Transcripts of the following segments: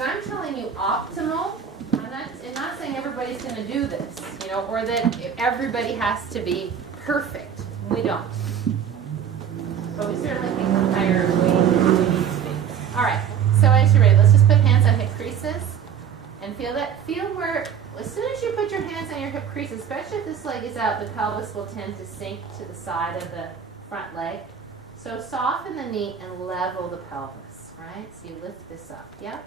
I'm telling you optimal, I'm not saying everybody's going to do this, you know, or that everybody has to be perfect. We don't. But we certainly think the higher we need to be. All right, so as you're ready, let's just put hands on hip creases and feel that. Feel where, as soon as you put your hands on your hip creases, especially if this leg is out, the pelvis will tend to sink to the side of the front leg. So soften the knee and level the pelvis, right? So you lift this up, yeah?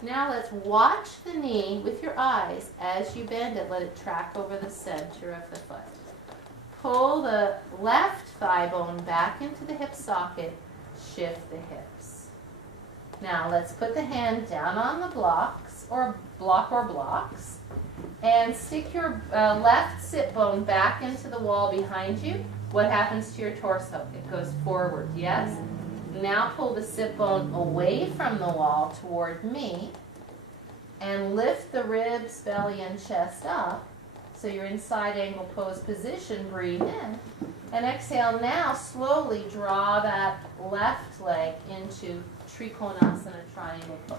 Now let's watch the knee with your eyes as you bend it. Let it track over the center of the foot. Pull the left thigh bone back into the hip socket. Shift the hips. Now let's put the hand down on the blocks, or blocks, and stick your left sit bone back into the wall behind you. What happens to your torso? It goes forward, yes? Now pull the sit bone away from the wall toward me and lift the ribs, belly, and chest up so you're in side angle pose position. Breathe in. And exhale. Now slowly draw that left leg into Trikonasana, triangle pose.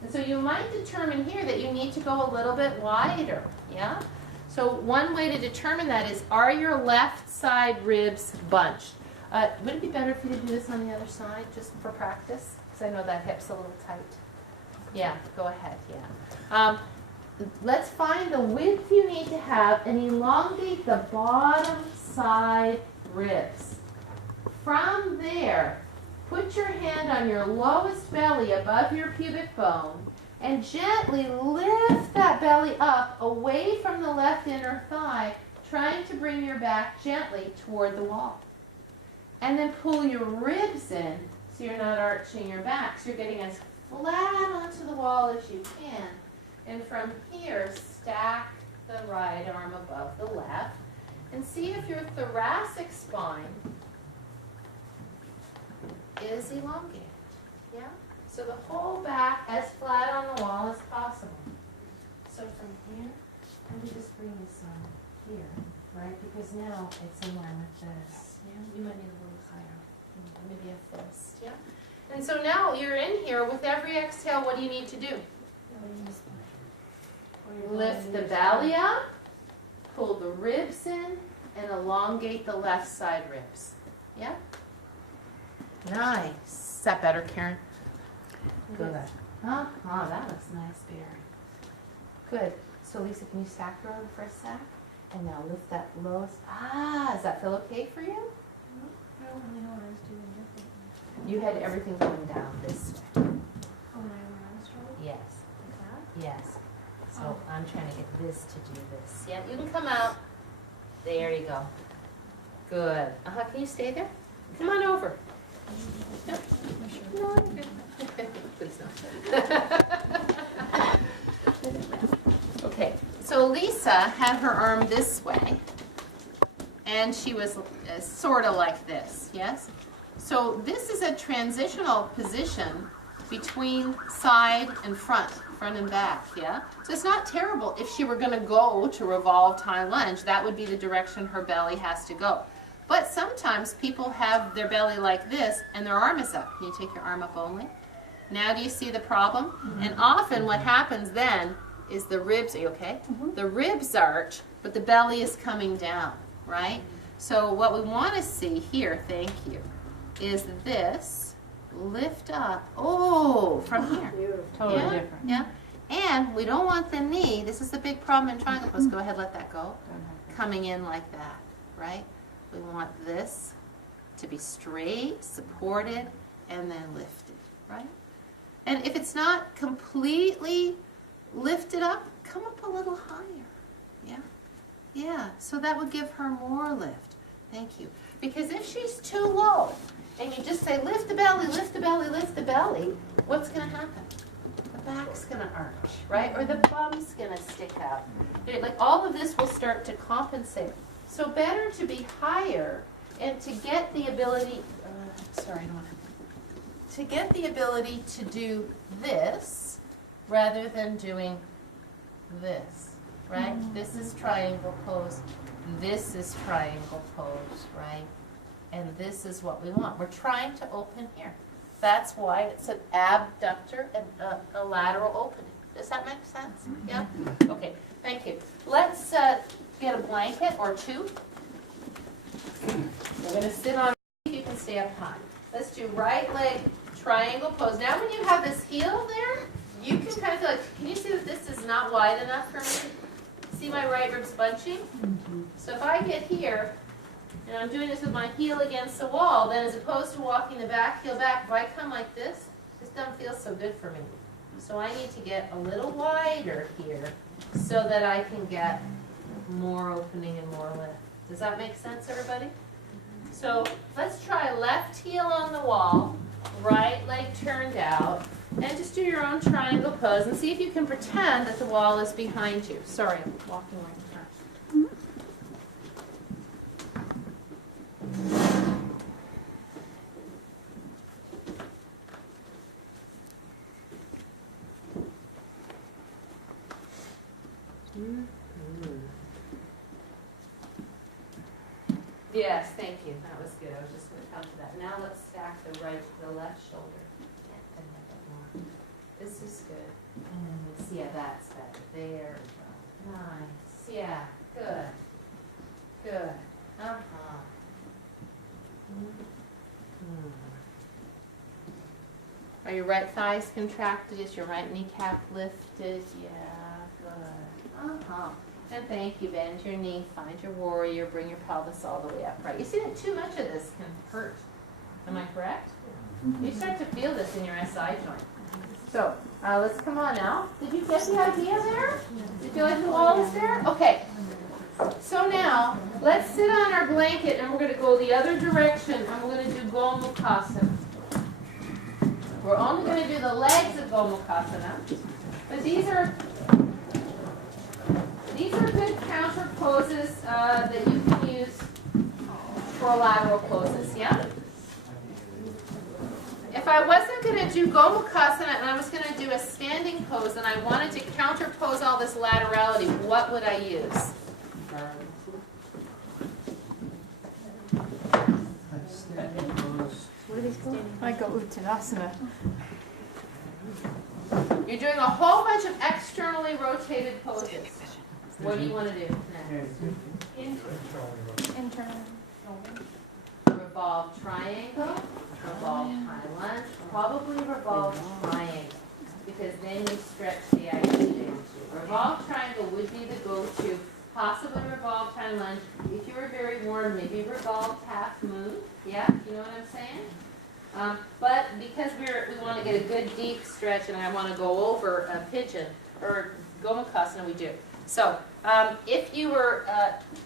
And so you might determine here that you need to go a little bit wider, yeah? So one way to determine that is, are your left side ribs bunched? Would it be better for you to do this on the other side, just for practice? Because I know that hip's a little tight. Yeah, go ahead, yeah. Let's find the width you need to have and elongate the bottom side ribs. From there, put your hand on your lowest belly above your pubic bone and gently lift that belly up away from the left inner thigh, trying to bring your back gently toward the wall. And then pull your ribs in so you're not arching your back. So you're getting as flat onto the wall as you can. And from here, stack the right arm above the left. And see if your thoracic spine is elongated. Yeah? So the whole back as flat on the wall as possible. So from here, let me just bring this on here, right? Because now it's in line with this. Yeah? You might need a little higher. Maybe a fist. Yeah? And so now you're in here. With every exhale, what do you need to do? Lift the belly up, pull the ribs in, and elongate the left side ribs. Yeah? Nice. Is that better, Karen? Good. Huh? Oh, that looks nice, Barry. Good. So, Lisa, can you stack her over for a sec? And now lift that lowest. Does that feel okay for you? I don't really know what I was doing differently. You had everything going down this way. Oh, when I went on stroke? Yes. Like that? Yes. So I'm trying to get this to do this. Yeah, you can come out. There you go. Good. Can you stay there? Come on over. Yep. No, I'm good. Please not. Okay, so Lisa had her arm this way, and she was sort of like this, yes? So this is a transitional position between side and front and back, yeah? So it's not terrible. If she were going to go to revolved high lunge, that would be the direction her belly has to go. But sometimes people have their belly like this and their arm is up. Can you take your arm up only? Now do you see the problem? Mm-hmm. And often what happens then is the ribs, are you okay? Mm-hmm. The ribs arch, but the belly is coming down, right? So what we want to see here, thank you, is this. Lift up, from here. Beautiful. Totally different. Yeah, and we don't want the knee, this is the big problem in triangle pose, go ahead, let that go, coming in like that, right? We want this to be straight, supported, and then lifted, right? And if it's not completely lifted up, come up a little higher, yeah? Yeah, so that would give her more lift. Thank you. Because if she's too low, and you just say, lift the belly, lift the belly, lift the belly, what's going to happen? The back's going to arch, right? Or the bum's going to stick out. Like all of this will start to compensate. So better to be higher and to get the ability, to get the ability to do this rather than doing this, right? This is triangle pose. This is triangle pose, right? And this is what we want. We're trying to open here. That's why it's an abductor and a lateral opening. Does that make sense? Yeah? Okay, thank you. Let's get a blanket or two. We're going to sit on, if you can stay up high. Let's do right leg triangle pose. Now when you have this heel there, you can kind of feel like, can you see that this is not wide enough for me? See my right ribs bunching? So if I get here, and I'm doing this with my heel against the wall, then as opposed to walking the back heel back, if I come like this doesn't feel so good for me. So I need to get a little wider here so that I can get more opening and more lift. Does that make sense, everybody? So let's try left heel on the wall, right leg turned out, and just do your own triangle pose and see if you can pretend that the wall is behind you. Sorry, I'm walking like that. Yes, thank you. That was good. I was just going to come to that. Now let's stack the right to the left shoulder. This is good. And then let's see, yeah, that's better. There we go. Nice. Yeah, good. Good. Uh-huh. Are your right thighs contracted? Is your right kneecap lifted? Yeah, good. Uh-huh. And thank you. Bend your knee, find your warrior, bring your pelvis all the way upright. You see that too much of this can hurt. Am I correct? You start to feel this in your SI joint. So, let's come on now. Did you get the idea there? Did you like the wall is there? Okay. So now, let's sit on our blanket and we're going to go the other direction and we're going to do Gomukhasana. We're only going to do the legs of Gomukhasana. But these are good counter poses that you can use for lateral poses, yeah? If I wasn't going to do Gomukhasana and I was going to do a standing pose and I wanted to counter pose all this laterality, what would I use? What are these called? I got Uttanasana. You're doing a whole bunch of externally rotated poses. What do you want to do next? Internal. Revolve triangle, revolve high lunge, probably revolve triangle, because then you stretch the activity. Revolve triangle would be the go-to, possibly revolve high lunge. If you were very warm, maybe revolve half moon. Yeah, you know what I'm saying? But because we want to get a good deep stretch and I want to go over a pigeon or Gomukhasana, we do. So if you were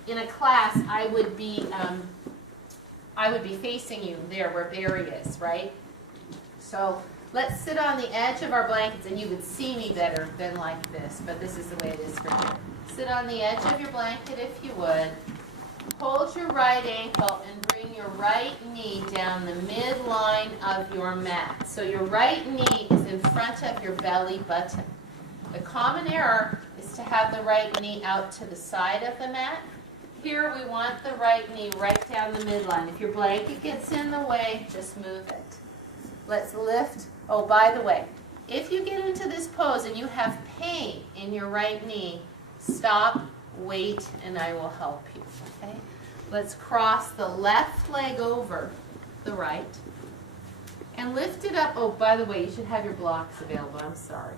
in a class, I would be facing you there where Barry is, right? So let's sit on the edge of our blankets, and you would see me better than like this, but this is the way it is for you. Sit on the edge of your blanket if you would. Hold your right ankle and bring your right knee down the midline of your mat. So your right knee is in front of your belly button. The common error is to have the right knee out to the side of the mat. Here we want the right knee right down the midline. If your blanket gets in the way, just move it. Let's lift. Oh, by the way, if you get into this pose and you have pain in your right knee, stop, wait, and I will help you. Okay? Let's cross the left leg over the right and lift it up. Oh, by the way, you should have your blocks available. I'm sorry.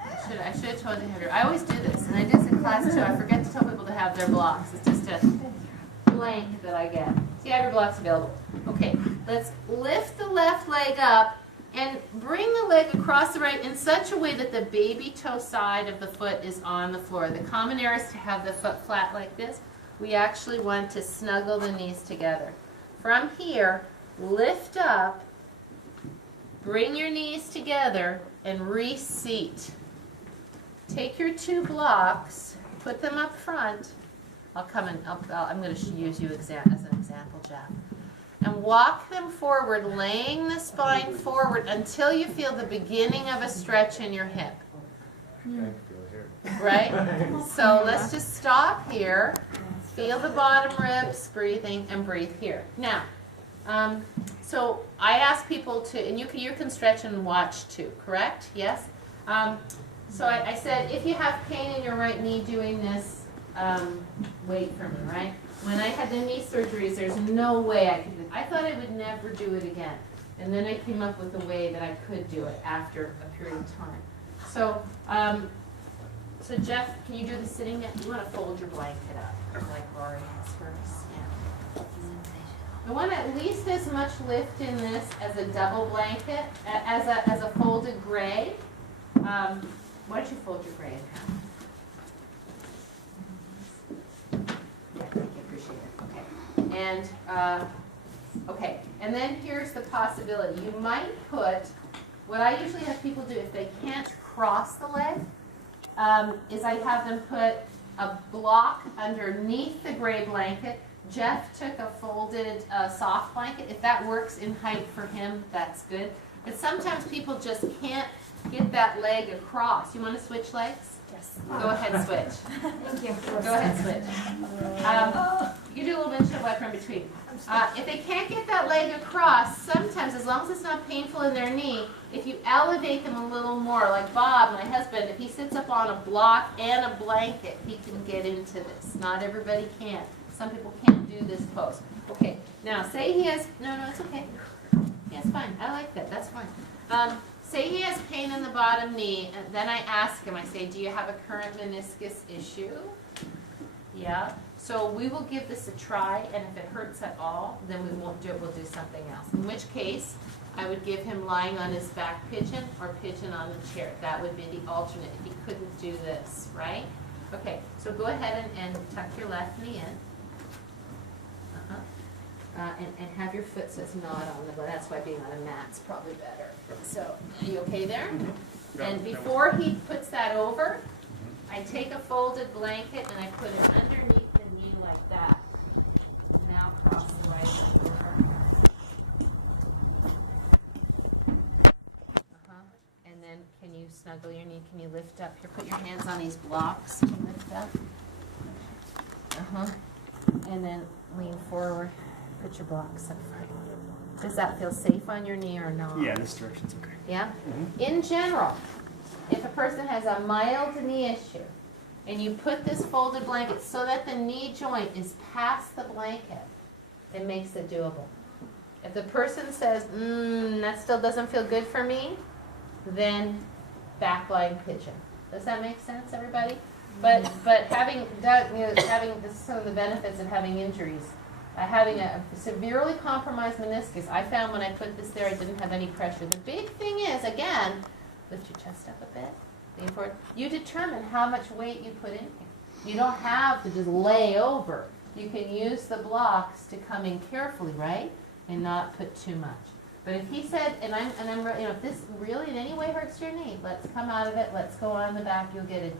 I should have told you to have your. I always do this, and I do this in class too. I forget to tell people to have their blocks. It's just a blank that I get. So you have your blocks available. Okay, let's lift the left leg up and bring the leg across the right in such a way that the baby toe side of the foot is on the floor. The common error is to have the foot flat like this. We actually want to snuggle the knees together. From here, lift up, bring your knees together, and reseat. Take your two blocks, put them up front. I'm going to use you as an example, Jeff. And walk them forward, laying the spine forward until you feel the beginning of a stretch in your hip. Right? So let's just stop here. Feel the bottom ribs breathing and breathe here. Now, So I ask people to, and you can stretch and watch too, correct? Yes? So I said, if you have pain in your right knee doing this, wait for me, right? When I had the knee surgeries, there's no way I could do it. I thought I would never do it again. And then I came up with a way that I could do it after a period of time. So, so Jeff, can you do the sitting neck? You want to fold your blanket up, like Rory has first. Yeah. I want at least as much lift in this as a double blanket, as a folded gray. Why don't you fold your gray in half? Yeah, thank you, appreciate it. Okay. And okay, and then here's the possibility. You might put, what I usually have people do if they can't cross the leg, is I have them put a block underneath the gray blanket. Jeff took a folded soft blanket. If that works in height for him, that's good. But sometimes people just can't get that leg across. You want to switch legs? Yes. Go ahead, switch. Thank you. Go ahead, switch. You do a little windshield wiper in between. If they can't get that leg across, sometimes, as long as it's not painful in their knee, if you elevate them a little more, like Bob, my husband, if he sits up on a block and a blanket, he can get into this. Not everybody can. Some people can't do this pose. Okay, now say he has, no, it's okay. Yeah, it's fine. I like that. That's fine. Say he has pain in the bottom knee, and then I ask him, I say, do you have a current meniscus issue? Yeah. So we will give this a try, and if it hurts at all, then we won't do it. We'll do something else. In which case, I would give him lying on his back pigeon or pigeon on the chair. That would be the alternate if he couldn't do this, right? Okay, so go ahead and tuck your left knee in. And have your foot so it's not on the, well, that's why being on a mat's probably better. So, are you okay there? Mm-hmm. And before he puts that over, I take a folded blanket and I put it underneath the knee like that. And now cross the right leg over. And then can you snuggle your knee? Can you lift up here? Put your hands on these blocks. Can you lift up? And then lean forward. Put your blocks up front. Does that feel safe on your knee or not? Yeah, this direction's okay. Yeah? In general, if a person has a mild knee issue and you put this folded blanket so that the knee joint is past the blanket, it makes it doable. If the person says, that still doesn't feel good for me, then backline pigeon. Does that make sense, everybody? But having done, having some of the benefits of having injuries, having a severely compromised meniscus, I found when I put this there, I didn't have any pressure. The big thing is, again, lift your chest up a bit, lean forward. You determine how much weight you put in here. You don't have to just lay over. You can use the blocks to come in carefully, right, and not put too much. But if he said, and I'm, if this really in any way hurts your knee, let's come out of it. Let's go on the back. You'll get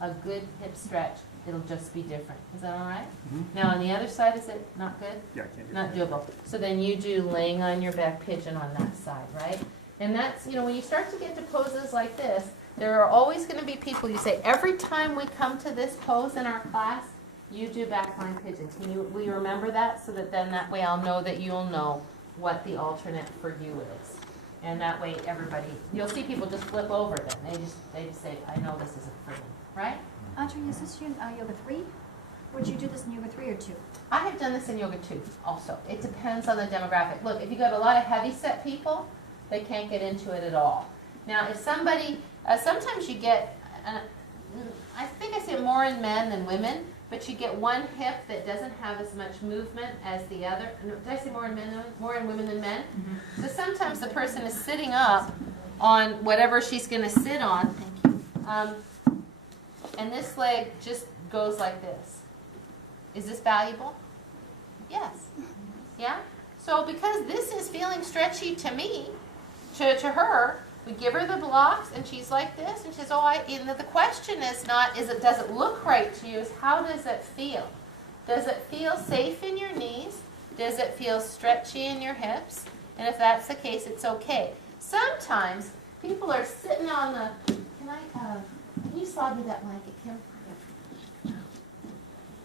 a good hip stretch. It'll just be different. Is that all right? Now on the other side, is it not good? Yeah, I can't do Not that. doable. So then you do laying on your back pigeon on that side, right? And that's, when you start to get to poses like this, there are always going to be people, you say, every time we come to this pose in our class, you do backline pigeon. Will you remember that? So that then that way I'll know that you'll know what the alternate for you is. And that way everybody, you'll see people just flip over them. They just say, I know this isn't for me, right? Audrey, is this Yoga 3? Would you do this in Yoga 3 or 2? I have done this in Yoga 2 also. It depends on the demographic. Look, if you've got a lot of heavy-set people, they can't get into it at all. Now, if somebody, sometimes you get, I think I say more in men than women, but you get one hip that doesn't have as much movement as the other. Did I say more in men, more in women than men? So sometimes the person is sitting up on whatever she's going to sit on. Thank you. And this leg just goes like this. Is this valuable? Yes. Yeah? So because this is feeling stretchy to me, to her, we give her the blocks and she's like this and she says, the question is not, does it look right to you, is how does it feel? Does it feel safe in your knees? Does it feel stretchy in your hips? And if that's the case, it's okay. Sometimes people are sitting on the, can you slide me that blanket, Kim?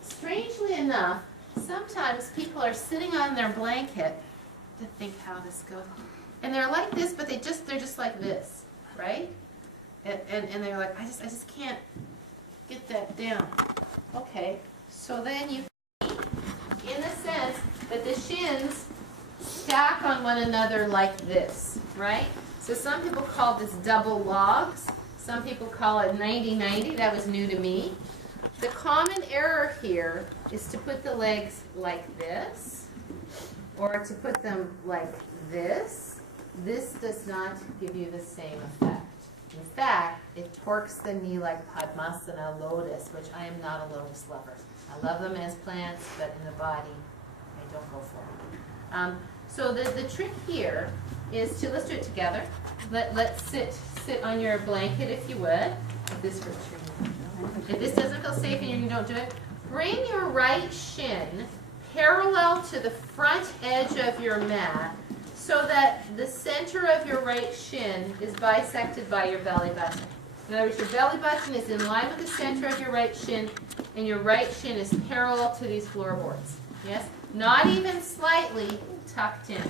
Strangely enough, sometimes people are sitting on their blanket to think how this goes. And they're like this, but they're just like this, right? And they're like, I just can't get that down. Okay, so then you, in the sense that the shins stack on one another like this, right? So some people call this double logs. Some people call it 90-90. That was new to me. The common error here is to put the legs like this, or to put them like this. This does not give you the same effect. In fact, it torques the knee like Padmasana, lotus, which I am not a lotus lover. I love them as plants, but in the body, I don't go for it. So the trick here is to, let's do it together. Let's sit on your blanket if you would. If this hurts your knee. If this doesn't feel safe and you don't do it, bring your right shin parallel to the front edge of your mat so that the center of your right shin is bisected by your belly button. In other words, your belly button is in line with the center of your right shin, and your right shin is parallel to these floorboards. Yes? Not even slightly tucked in.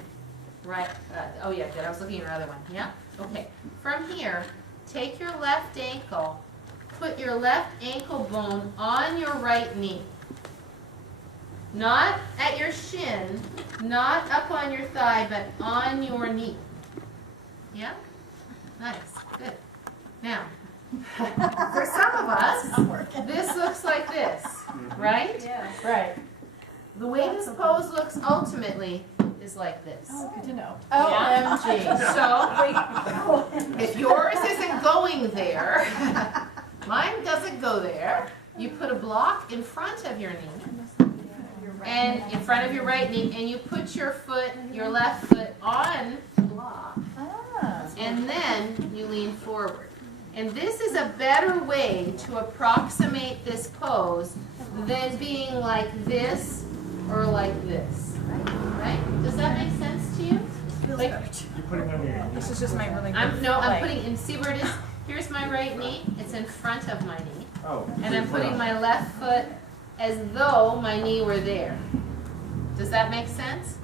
Right? Oh yeah, good. I was looking at your other one. Yeah? Okay. From here, take your left ankle, put your left ankle bone on your right knee. Not at your shin, not up on your thigh, but on your knee. Yeah? Nice. Good. Now, for some of us, this looks like this, right? Yes. Right. The way this pose looks ultimately is like this. Oh, good to know. OMG. So, if yours isn't going there, mine doesn't go there, you put a block in front of your knee, and in front of your right knee, and you put your foot, your left foot on the block, and then you lean forward. And this is a better way to approximate this pose than being like this or like this. Right? Does that make sense to you? Like, You're putting on your This is just my really good I'm leg. putting, and see where it is? Here's my right knee, it's in front of my knee. Oh. And I'm putting my left foot as though my knee were there. Does that make sense?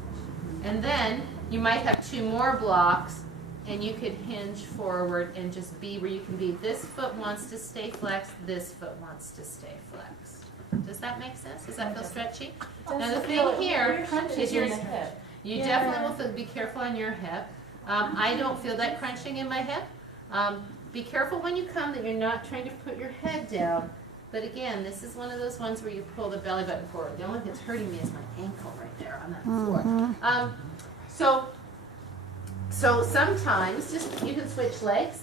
And then you might have two more blocks, and you could hinge forward and just be where you can be. This foot wants to stay flexed, this foot wants to stay flexed. Does that make sense? Does that feel stretchy? Now the thing here is you definitely will be careful on your hip. I don't feel that crunching in my hip. Be careful when you come that you're not trying to put your head down. But again, this is one of those ones where you pull the belly button forward. The only thing that's hurting me is my ankle right there on that floor. So sometimes, just you can switch legs.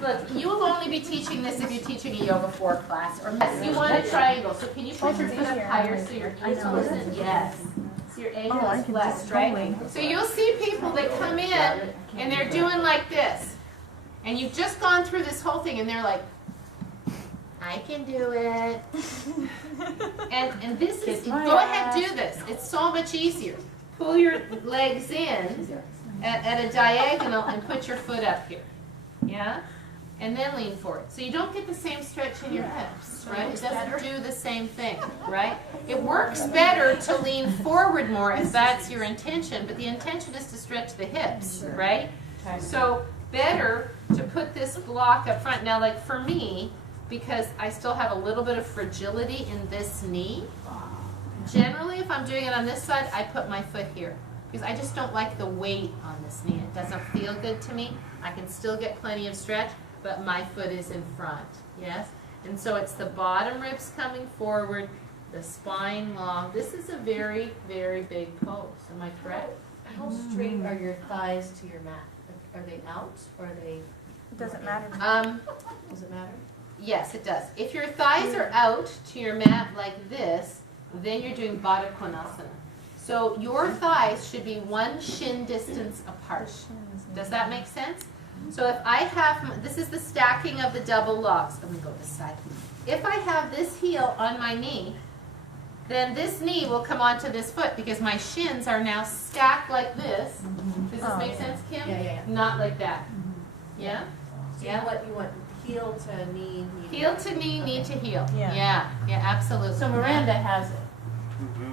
Look, you will only be teaching this if you're teaching a Yoga 4 class. Or yes, you want a triangle. So can you put your foot up higher so your ankle isn't? Yes. So your ankle is flexed, right? So you'll see people that come in and they're doing like this. And you've just gone through this whole thing and they're like, I can do it. And this is, go ahead, do this. It's so much easier. Pull your legs in at a diagonal and put your foot up here. Yeah? And then lean forward. So you don't get the same stretch in your hips, right? It doesn't do the same thing, right? It works better to lean forward more if that's your intention, but the intention is to stretch the hips, right? So better to put this block up front. Now, like for me, because I still have a little bit of fragility in this knee, generally if I'm doing it on this side, I put my foot here. Because I just don't like the weight on this knee. It doesn't feel good to me. I can still get plenty of stretch, but my foot is in front, yes? And so it's the bottom ribs coming forward, the spine long. This is a very, very big pose. Am I correct? How straight are your thighs to your mat? Are they out or are they? It doesn't matter. Does it matter? Yes, it does. If your thighs are out to your mat like this, then you're doing Baddha Konasana. So your thighs should be one shin distance apart. Does that make sense? So if I have, this is the stacking of the double logs. I'm going to go this side. If I have this heel on my knee, then this knee will come onto this foot because my shins are now stacked like this. Does this make sense, Kim? Yeah. Not like that. Yeah? So you want heel to knee, knee Heel to knee, knee to heel. Yeah. Yeah, absolutely. So Miranda has it. Mm-hmm.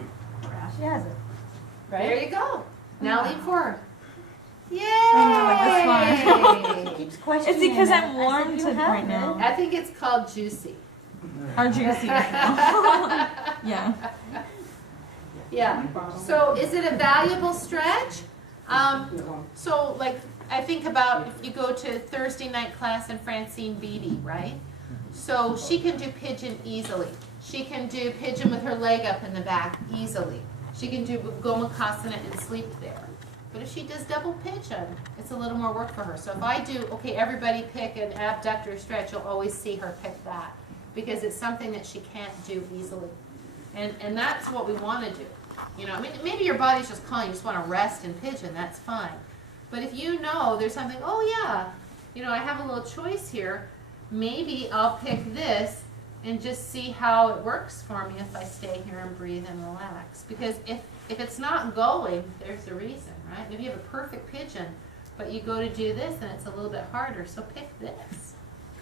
She has it. There right? you go. Now lean forward. Yay! I Keeps questioning. It's because it. I'm warm I said, to "You have right it." now. I think it's called juicy. Our juicy. Yeah. Yeah. So is it a valuable stretch? So like I think about if you go to Thursday night class in Francine Beatty, right? So she can do pigeon easily. She can do pigeon with her leg up in the back easily. She can do gomukhasana and sleep there. But if she does double pigeon, it's a little more work for her. So if I do, okay, everybody pick an abductor stretch, you'll always see her pick that because it's something that she can't do easily. And that's what we want to do. You know, I mean, maybe your body's just calling, you just want to rest and pigeon, that's fine. But if you know there's something, oh yeah, you know, I have a little choice here, maybe I'll pick this and just see how it works for me if I stay here and breathe and relax. Because if it's not going, there's a reason, right? Maybe you have a perfect pigeon, but you go to do this and it's a little bit harder, so pick this.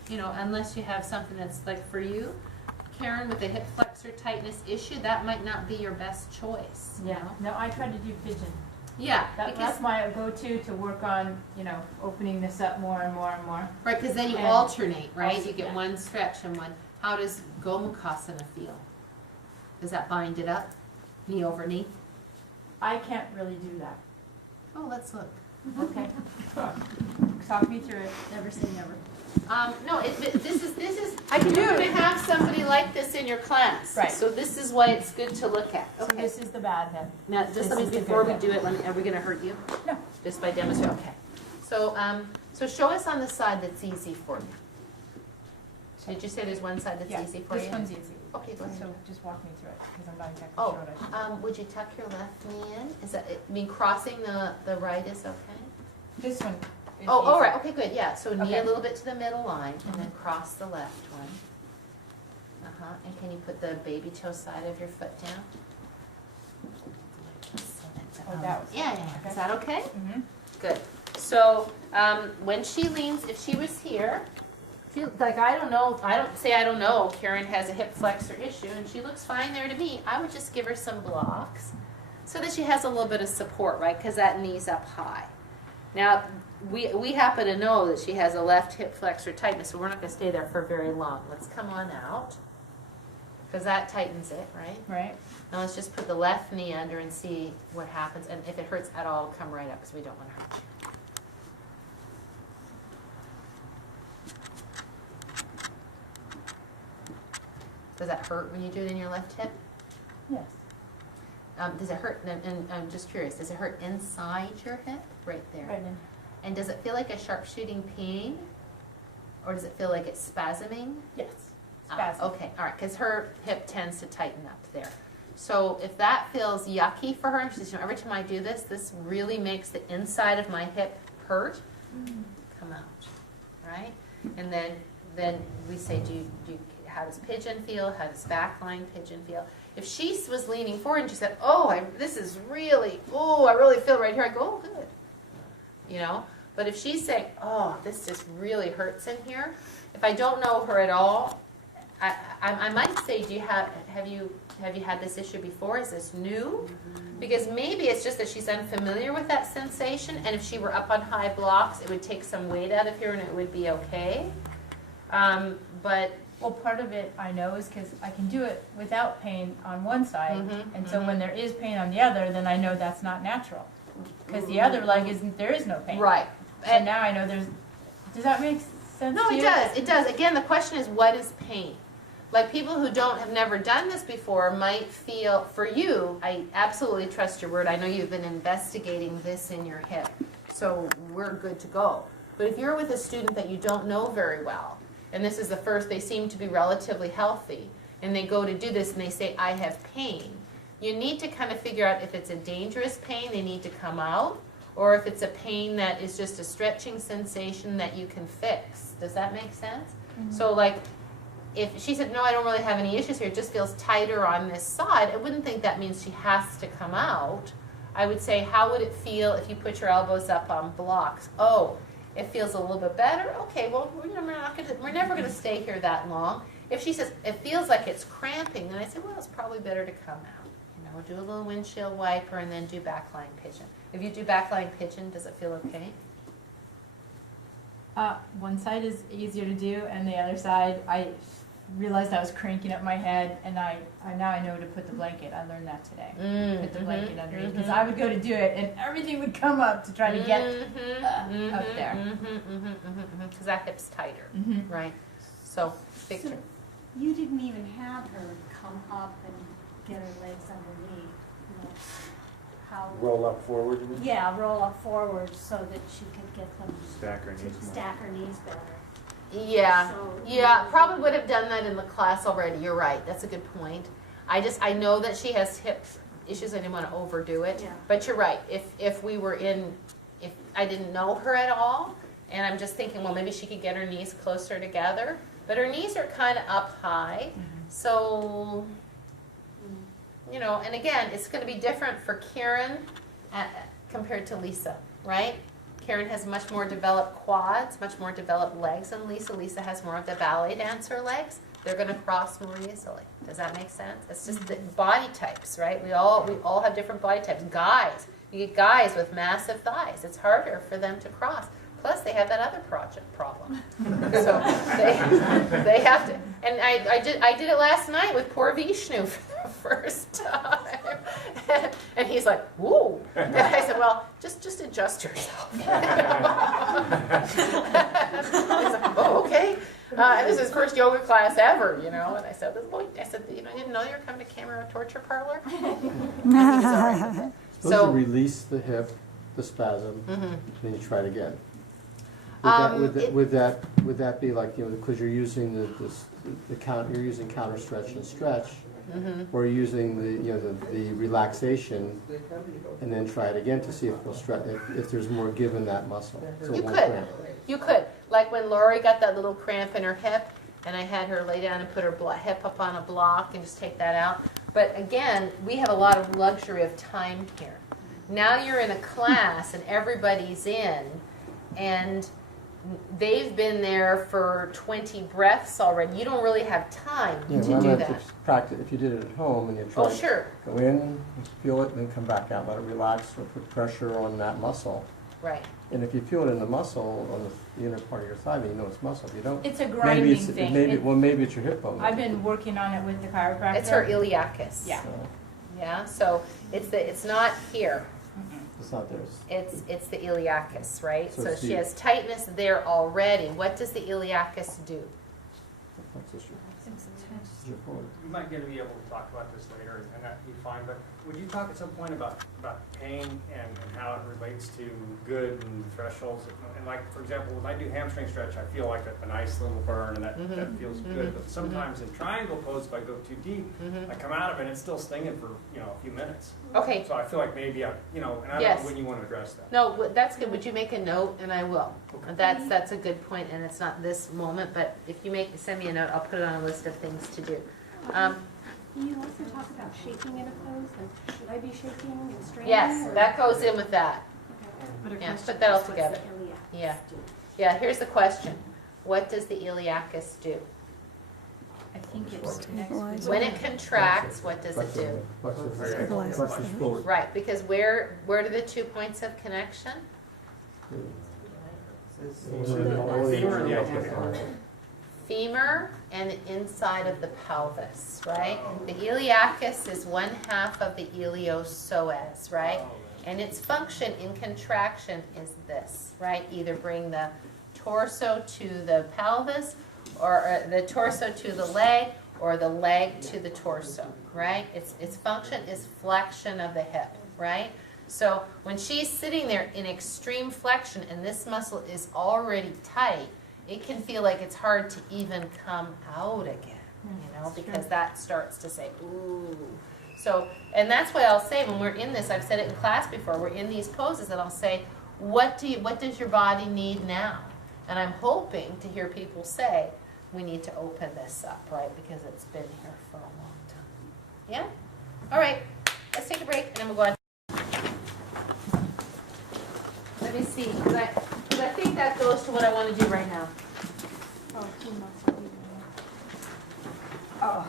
You know, unless you have something that's like for you, Karen, with a hip flexor tightness issue, that might not be your best choice. You Yeah. know? No, I tried to do pigeon. Yeah, That's because my go-to to work on, you know, opening this up more and more and more. right, because then you and alternate, right? also- You get yeah. one stretch and one. How does gomukhasana feel? Does that bind it up, knee over knee? I can't really do that. Oh, let's look. Okay. Talk me through it. Never say never. No, this is. I can do You're going it. to have somebody like this in your class, Right. So this is why it's good to look at. So Okay. this is the bad head. Now, just This let me is the before we good do it. Are we going to hurt you? No. Just by demonstrating. Okay. So, so show us on the side that's easy for you. Did you say there's one side that's Yeah, easy for this you? one's easy. Okay, go ahead. So just walk me through it because I'm not exactly Oh, sure what I should. would you tuck your left knee in? Is that? I mean, crossing the right is okay. This one. Is Oh, all easy. right. Okay, good. Yeah. So knee Okay. a little bit to the middle line, and then cross the left one. And can you put the baby toe side of your foot down? Oh, that was. Yeah. Okay. Is that okay? Mm-hmm. Good. So when she leans, if she was here, like I don't know, Karen has a hip flexor issue, and she looks fine there to me. I would just give her some blocks so that she has a little bit of support, right? Because that knee's up high. Now, we happen to know that she has a left hip flexor tightness, so we're not going to stay there for very long. Let's come on out, because that tightens it, right? Right. Now let's just put the left knee under and see what happens. And if it hurts at all, come right up, because we don't want to hurt you. Does that hurt when you do it in your left hip? Yes. Does it hurt, and I'm just curious, does it hurt inside your hip? Right there. Right in. And does it feel like a sharp shooting pain? Or does it feel like it's spasming? Yes. Ah, Spasm. okay, all right, because her hip tends to tighten up there. So if that feels yucky for her, she says, you know, every time I do this, this really makes the inside of my hip hurt, come out, right? And then we say, how does pigeon feel? How does backline pigeon feel? If she was leaning forward and she said, I really feel right here, I go, oh, good. You know, but if she's saying, this just really hurts in here, if I don't know her at all, I might say, have you had this issue before? Is this new? Because maybe it's just that she's unfamiliar with that sensation, and if she were up on high blocks, it would take some weight out of here and it would be okay. But Well, part of it I know is because I can do it without pain on one side, and so when there is pain on the other, then I know that's not natural. Because the other leg there is no pain. right. So now I know there's. Does that make sense? No, to it you? does. It does. Again, the question is, what is pain? Like people who have never done this before might feel, for you, I absolutely trust your word. I know you've been investigating this in your hip, so we're good to go. But if you're with a student that you don't know very well, and this is the first, they seem to be relatively healthy, and they go to do this and they say, I have pain, you need to kind of figure out if it's a dangerous pain, they need to come out, or if it's a pain that is just a stretching sensation that you can fix. Does that make sense? Mm-hmm. So like, if she said, no, I don't really have any issues here, it just feels tighter on this side, I wouldn't think that means she has to come out. I would say, how would it feel if you put your elbows up on blocks? Oh, it feels a little bit better? Okay, well, we're never going to stay here that long. If she says, it feels like it's cramping, then I say, well, it's probably better to come out. You we'll do a little windshield wiper and then do backline pigeon. If you do backline pigeon, does it feel okay? One side is easier to do, and the other side, I realized I was cranking up my head, and now I know to put the blanket. I learned that today. Put the blanket underneath, because I would go to do it, and everything would come up to try to get up there. Because that hip's tighter, right? So, Victor. So you didn't even have her come up and get her legs underneath, you know, how? Roll up forward, you mean? Yeah, roll up forward so that she could get them, Stack her knees more. stack her knees better. Yeah, So- yeah, probably would have done that in the class already. You're right. That's a good point. I know that she has hip issues. I didn't want to overdo it. Yeah. But you're right. If we were in, if I didn't know her at all, and I'm just thinking, well, maybe she could get her knees closer together. But her knees are kind of up high. So, you know, and again, it's going to be different for Karen compared to Lisa, right? Karen has much more developed quads, much more developed legs than Lisa. Lisa has more of the ballet dancer legs. They're going to cross more easily. Does that make sense? It's just the body types, right? We all have different body types. Guys, you get guys with massive thighs. It's harder for them to cross. Plus, they have that other problem. So they have to. And I did it last night with poor Vishnu for the first time. And he's like, "Ooh." And I said, "Well, just adjust yourself." He's like, "Oh, okay." And this is his first yoga class ever, you know. And I said, "You know, I didn't know you were coming to Camera Torture Parlor." And he was all right with it. Supposed to release the hip, the spasm, then you try it again. Would that be like, you know, because you're using you're using counter stretch and stretch, or you're using the relaxation, and then try it again to see if it'll stretch, if there's more give in that muscle. So it won't cramp. You could. Like when Lori got that little cramp in her hip, and I had her lay down and put her hip up on a block and just take that out. But again, we have a lot of luxury of time here. Now you're in a class and everybody's in, and they've been there for 20 breaths already. You don't really have time to do that. Practice, if you did it at home and you try sure. Go in, feel it, and then come back out. Let it relax or put pressure on that muscle. Right. And if you feel it in the muscle on the inner part of your thigh, then you know it's muscle. If you don't, It's a grinding thing. Maybe it's your hip bone. I've been working on it with the chiropractor. It's her iliacus. Yeah. Yeah. So it's not here. It's not theirs. It's the iliacus, right? So So it's she the- has tightness there already. What does the iliacus do? You might get to be able to talk about this later, and that'd be fine, but would you talk at some point about pain and how it relates to good and thresholds? And like, for example, when I do hamstring stretch, I feel like a nice little burn, and that feels good. But sometimes in triangle pose, if I go too deep, I come out of it and it's still stinging for, a few minutes. Okay. So I feel like maybe and I don't Yes. know when you want to address that. No, that's good. Would you make a note, and I will. That's a good point, and it's not this moment, but if you send me a note, I'll put it on a list of things to do. You also talk about shaking in a pose, like should I be shaking and straining? Yes, or- that goes in with that. But her Yeah, question put that all was, what's together. the iliac Yeah. do? Yeah, here's the question. What does the iliacus do? I think it's next. When it contracts, what does it do? Flex forward. Right, because where do the 2 points of connection? Femur and the inside of the pelvis, right? The iliacus is 1/2 of the iliopsoas, right? And its function in contraction is this, right? Either bring the torso to the pelvis, or the torso to the leg, or the leg to the torso, right? Its function is flexion of the hip, right? So when she's sitting there in extreme flexion and this muscle is already tight, it can feel like it's hard to even come out again, because that starts to say, ooh. So, and that's why I'll say when we're in this, I've said it in class before, we're in these poses, and I'll say, what does your body need now? And I'm hoping to hear people say, we need to open this up, right? Because it's been here for a long time. Yeah? All right, let's take a break, and then we'll go on. Let me see, because I think that goes to what I want to do right now. Oh, 2 months. I'll do that. Oh.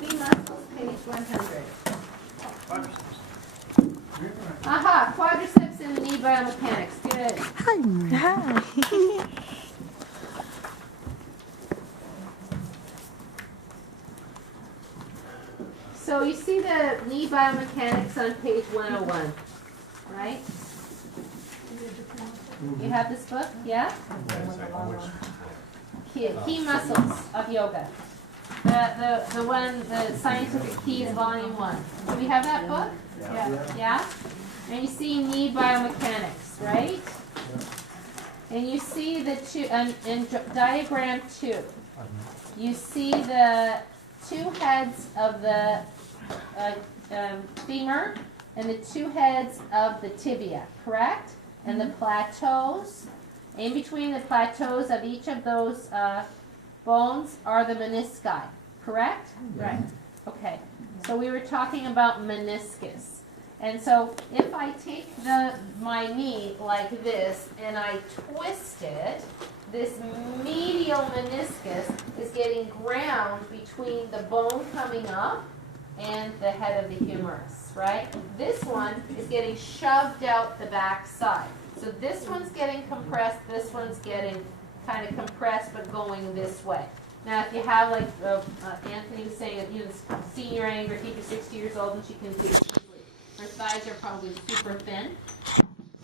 Knee muscles, page 100. Aha, quadriceps and knee biomechanics. Good. So you see the knee biomechanics on page 101, right? You have this book, yeah? Key muscles of yoga. The Scientific Keys, Volume 1. Do we have that book? Yeah? And you see knee biomechanics, right? And you see the two, in diagram 2, you see the two heads of the femur and the two heads of the tibia, correct? And the plateaus. In between the plateaus of each of those bones are the menisci, correct? Right. Okay. So we were talking about meniscus. And so if I take my knee like this and I twist it, this medial meniscus is getting ground between the bone coming up and the head of the humerus, right? This one is getting shoved out the back side. So this one's getting compressed, this one's getting kind of compressed but going this way. Now if you have, like Anthony was saying, that you see your anger, keep you 60 years old and she can do it easily. Her thighs are probably super thin.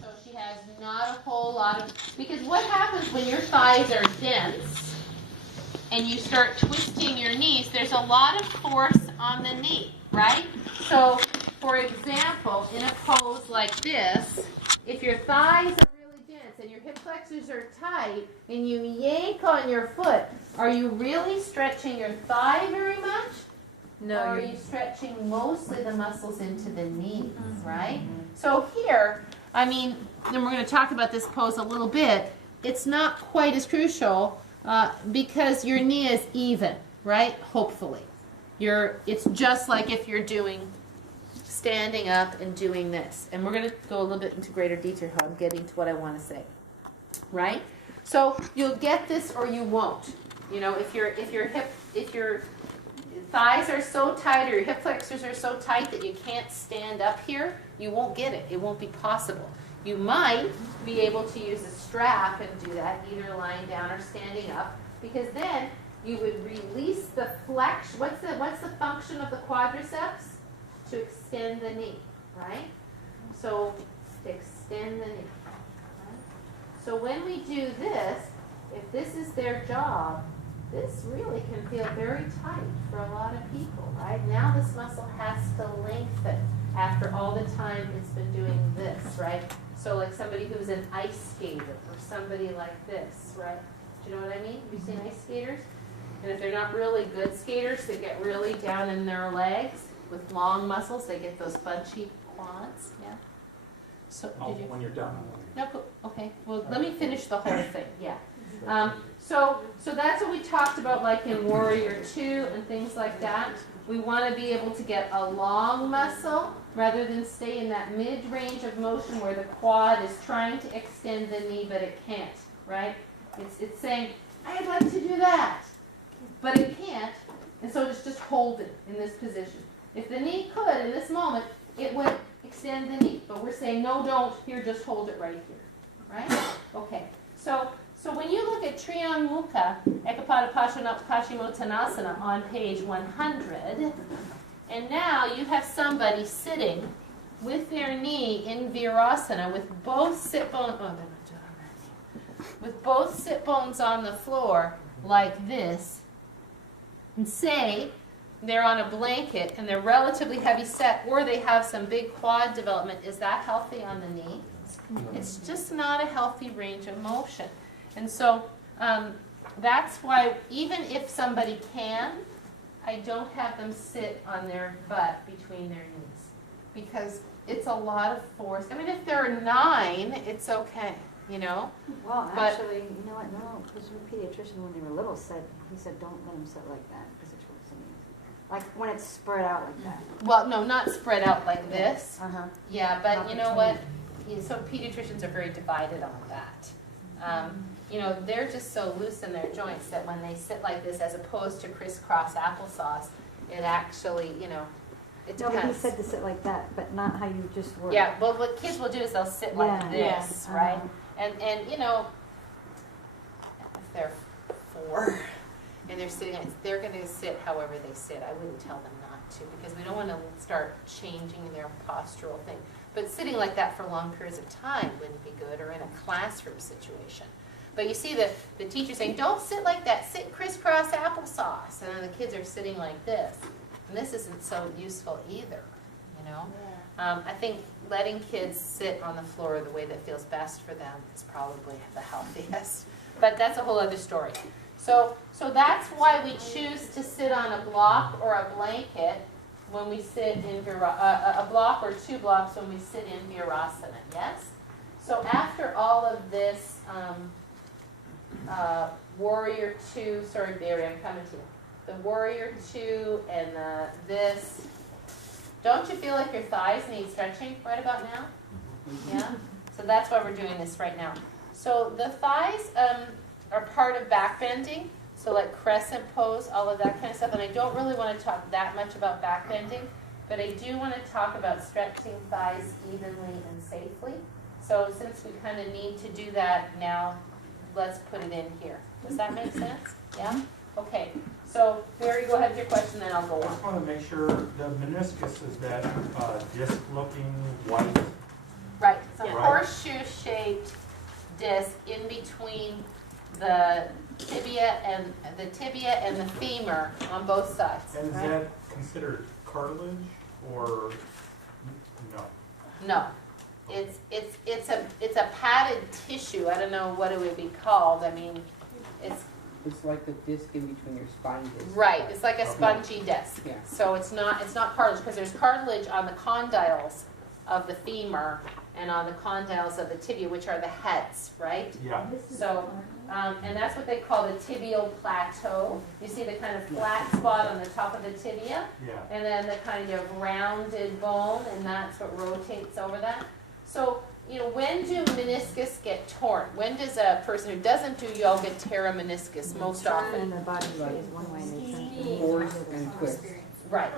So she has not a whole lot of, because what happens when your thighs are dense and you start twisting your knees, there's a lot of force on the knee, right? So, for example, in a pose like this, if your thighs are really dense and your hip flexors are tight and you yank on your foot, are you really stretching your thigh very much? No. Or are you stretching mostly the muscles into the knees, right? So here, I mean, then we're going to talk about this pose a little bit. It's not quite as crucial because your knee is even, right? Hopefully. It's just like if you're doing standing up and doing this. And we're going to go a little bit into greater detail how I'm getting to what I want to say, right? So you'll get this or you won't. You know, if your thighs are so tight or your hip flexors are so tight that you can't stand up here, you won't get it. It won't be possible. You might be able to use a strap and do that, either lying down or standing up, because then you would release the flex. What's the function of the quadriceps? To extend the knee, right? So to extend the knee. Right? So when we do this, if this is their job, this really can feel very tight for a lot of people, right? Now this muscle has to lengthen after all the time it's been doing this, right? So like somebody who's an ice skater or somebody like this, right? Do you know what I mean? Have you seen ice skaters? And if they're not really good skaters, they get really down in their legs with long muscles. They get those bunchy quads, yeah? So did you? When you're done. No, okay. Well, let me finish the whole thing, yeah. So that's what we talked about, like in Warrior 2 and things like that. We want to be able to get a long muscle rather than stay in that mid-range of motion where the quad is trying to extend the knee but it can't, right? It's saying, I'd like to do that, but it can't, and so just hold it in this position. If the knee could, in this moment, it would extend the knee, but we're saying, no, don't, here, just hold it right here, right? Okay, so when you look at Triamukha Ekapada Paschimottanasana on page 100, and now you have somebody sitting with their knee in Virasana with both sit bones, with both sit bones on the floor like this, and say they're on a blanket and they're relatively heavy set, or they have some big quad development. Is that healthy on the knee? It's just not a healthy range of motion. And so that's why even if somebody can, I don't have them sit on their butt between their knees, because it's a lot of force. I mean, if they're 9, it's okay, you know. Well, actually, you know what? No, because your pediatrician when they were little said don't let them sit like that because it hurts the knees. Like when it's spread out like that. Well, no, not spread out like this. Uh-huh. Yeah, but you know what? So pediatricians are very divided on that. You know, they're just so loose in their joints that when they sit like this, as opposed to crisscross applesauce, It actually, you know, it No, but he depends. said to sit like that, but not how you just were. Yeah, well, what kids will do is they'll sit like Yeah. this, Yeah. right? And you know, if they're 4 and they're sitting, they're going to sit however they sit. I wouldn't tell them not to because we don't want to start changing their postural thing. But sitting like that for long periods of time wouldn't be good, or in a classroom situation. But you see the teacher saying, don't sit like that, sit crisscross applesauce. And then the kids are sitting like this. And this isn't so useful either, you know? I think letting kids sit on the floor the way that feels best for them is probably the healthiest. But that's a whole other story. So that's why we choose to sit on a block or a blanket when we sit in a block or 2 blocks when we sit in Virasana, yes? So after all of this, Warrior 2, sorry Barry, I'm coming to you. The Warrior 2 and this, don't you feel like your thighs need stretching right about now? Yeah? So that's why we're doing this right now. So the thighs are part of back bending, so like crescent pose, all of that kind of stuff. And I don't really want to talk that much about back bending, but I do want to talk about stretching thighs evenly and safely. So since we kind of need to do that now, let's put it in here. Does that make sense? Yeah? Okay. So, Barry, go ahead with your question, then I'll go I on. just want to make sure the meniscus is that disc-looking white. Right. It's a Right. horseshoe-shaped disc in between the tibia and the femur on both sides. And is right? that considered cartilage or no? No. It's a padded tissue. I don't know what it would be called. I mean, It's like the disc in between your spine disc. right. It's like a spongy disc. Yeah. So it's not cartilage because there's cartilage on the condyles of the femur and on the condyles of the tibia, which are the heads, right? Yeah. So, and that's what they call the tibial plateau. You see the kind of flat spot on the top of the tibia, Yeah. and then the kind of rounded bone, and that's what rotates over that. So, you know, when do meniscus get torn? When does a person who doesn't do yoga tear a meniscus most often? And the body is one way and it's Force and twist. Right.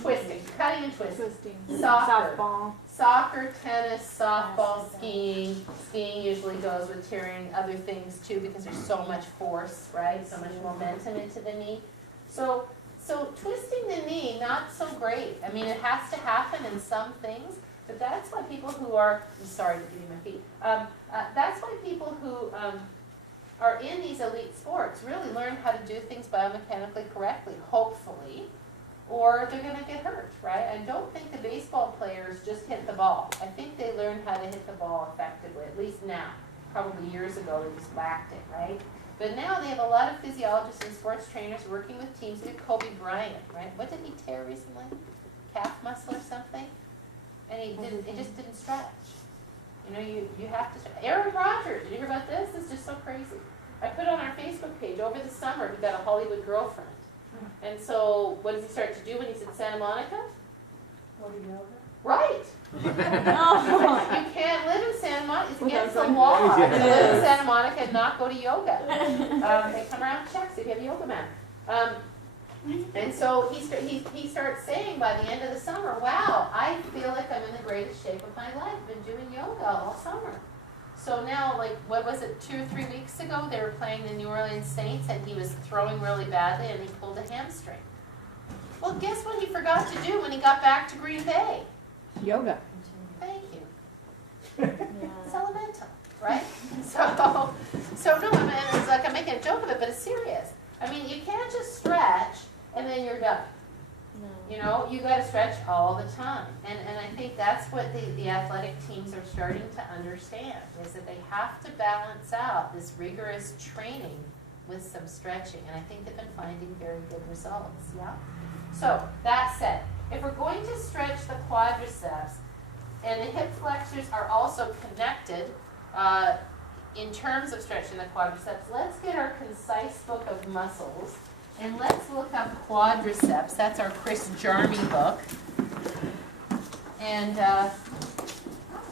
Twisting, cutting and twisting. Twisting. Soccer. Softball. Soccer, tennis, softball, skiing. Skiing usually goes with tearing other things too because there's so much force, right? So much momentum into the knee. So twisting the knee, not so great. I mean, it has to happen in some things, but that's why people who are, I'm sorry to give you my feet. That's why people who are in these elite sports really learn how to do things biomechanically correctly, hopefully, or they're going to get hurt, right? I don't think the baseball players just hit the ball. I think they learned how to hit the ball effectively, at least now. Probably years ago they just whacked it, right? But now they have a lot of physiologists and sports trainers working with teams. Look at Kobe Bryant, right? What did he tear recently? Calf muscle or something? And it just didn't stretch. You know, you have to. Aaron Rodgers, did you hear about this? This is just so crazy. I put on our Facebook page over the summer, he got a Hollywood girlfriend. And so, what does he start to do when he's in Santa Monica? Right. You can't live in Santa Monica. It's against the law to live in Santa Monica and not go to yoga. They come around and check if you have a yoga mat. And so he starts saying by the end of the summer, wow, I feel like I'm in the greatest shape of my life. I've been doing yoga all summer. So now, like, what was it, 2 or 3 weeks ago, they were playing the New Orleans Saints, and he was throwing really badly, and he pulled a hamstring. Well, guess what he forgot to do when he got back to Green Bay? Yoga. Thank you. It's elemental, right? So no, I mean, it's like I'm making a joke of it, but it's serious. I mean, you can't just stretch and then you're done. You know, you got to stretch all the time. And I think that's what the athletic teams are starting to understand, is that they have to balance out this rigorous training with some stretching. And I think they've been finding very good results, yeah? So, that said, if we're going to stretch the quadriceps, and the hip flexors are also connected in terms of stretching the quadriceps, let's get our concise book of muscles. And let's look up quadriceps. That's our Chris Jarmy book. And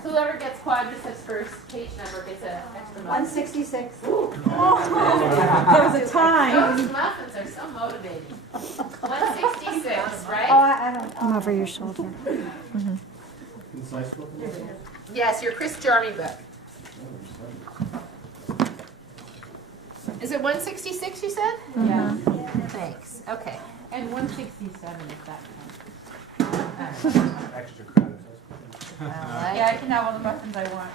Whoever gets quadriceps first page number gets an extra muffin. 166. There was a time. Those muffins are so motivating. 166, Oh, right? I don't. I'm over your shoulder. Concise book? Yes, your Chris Jarmy book. Is it 166 you said? Yeah. Thanks. Okay. And 167 if that Extra credit. counts. Yeah, I can have all the muffins I want.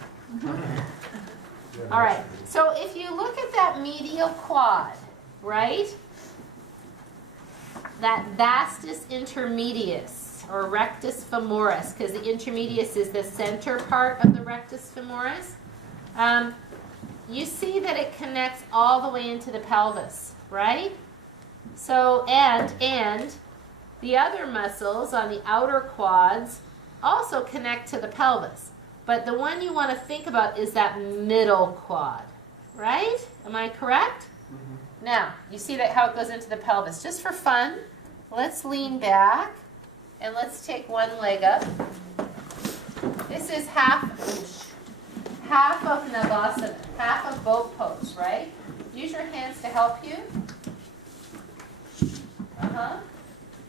All right. So if you look at that medial quad, right? That vastus intermedius or rectus femoris, because the intermedius is the center part of the rectus femoris. You see that it connects all the way into the pelvis, right? So, and the other muscles on the outer quads also connect to the pelvis. But the one you want to think about is that middle quad, right? Am I correct? Mm-hmm. Now, you see that how it goes into the pelvis. Just for fun, let's lean back and let's take one leg up. This is half of Navasana, half of boat pose, right? Use your hands to help you.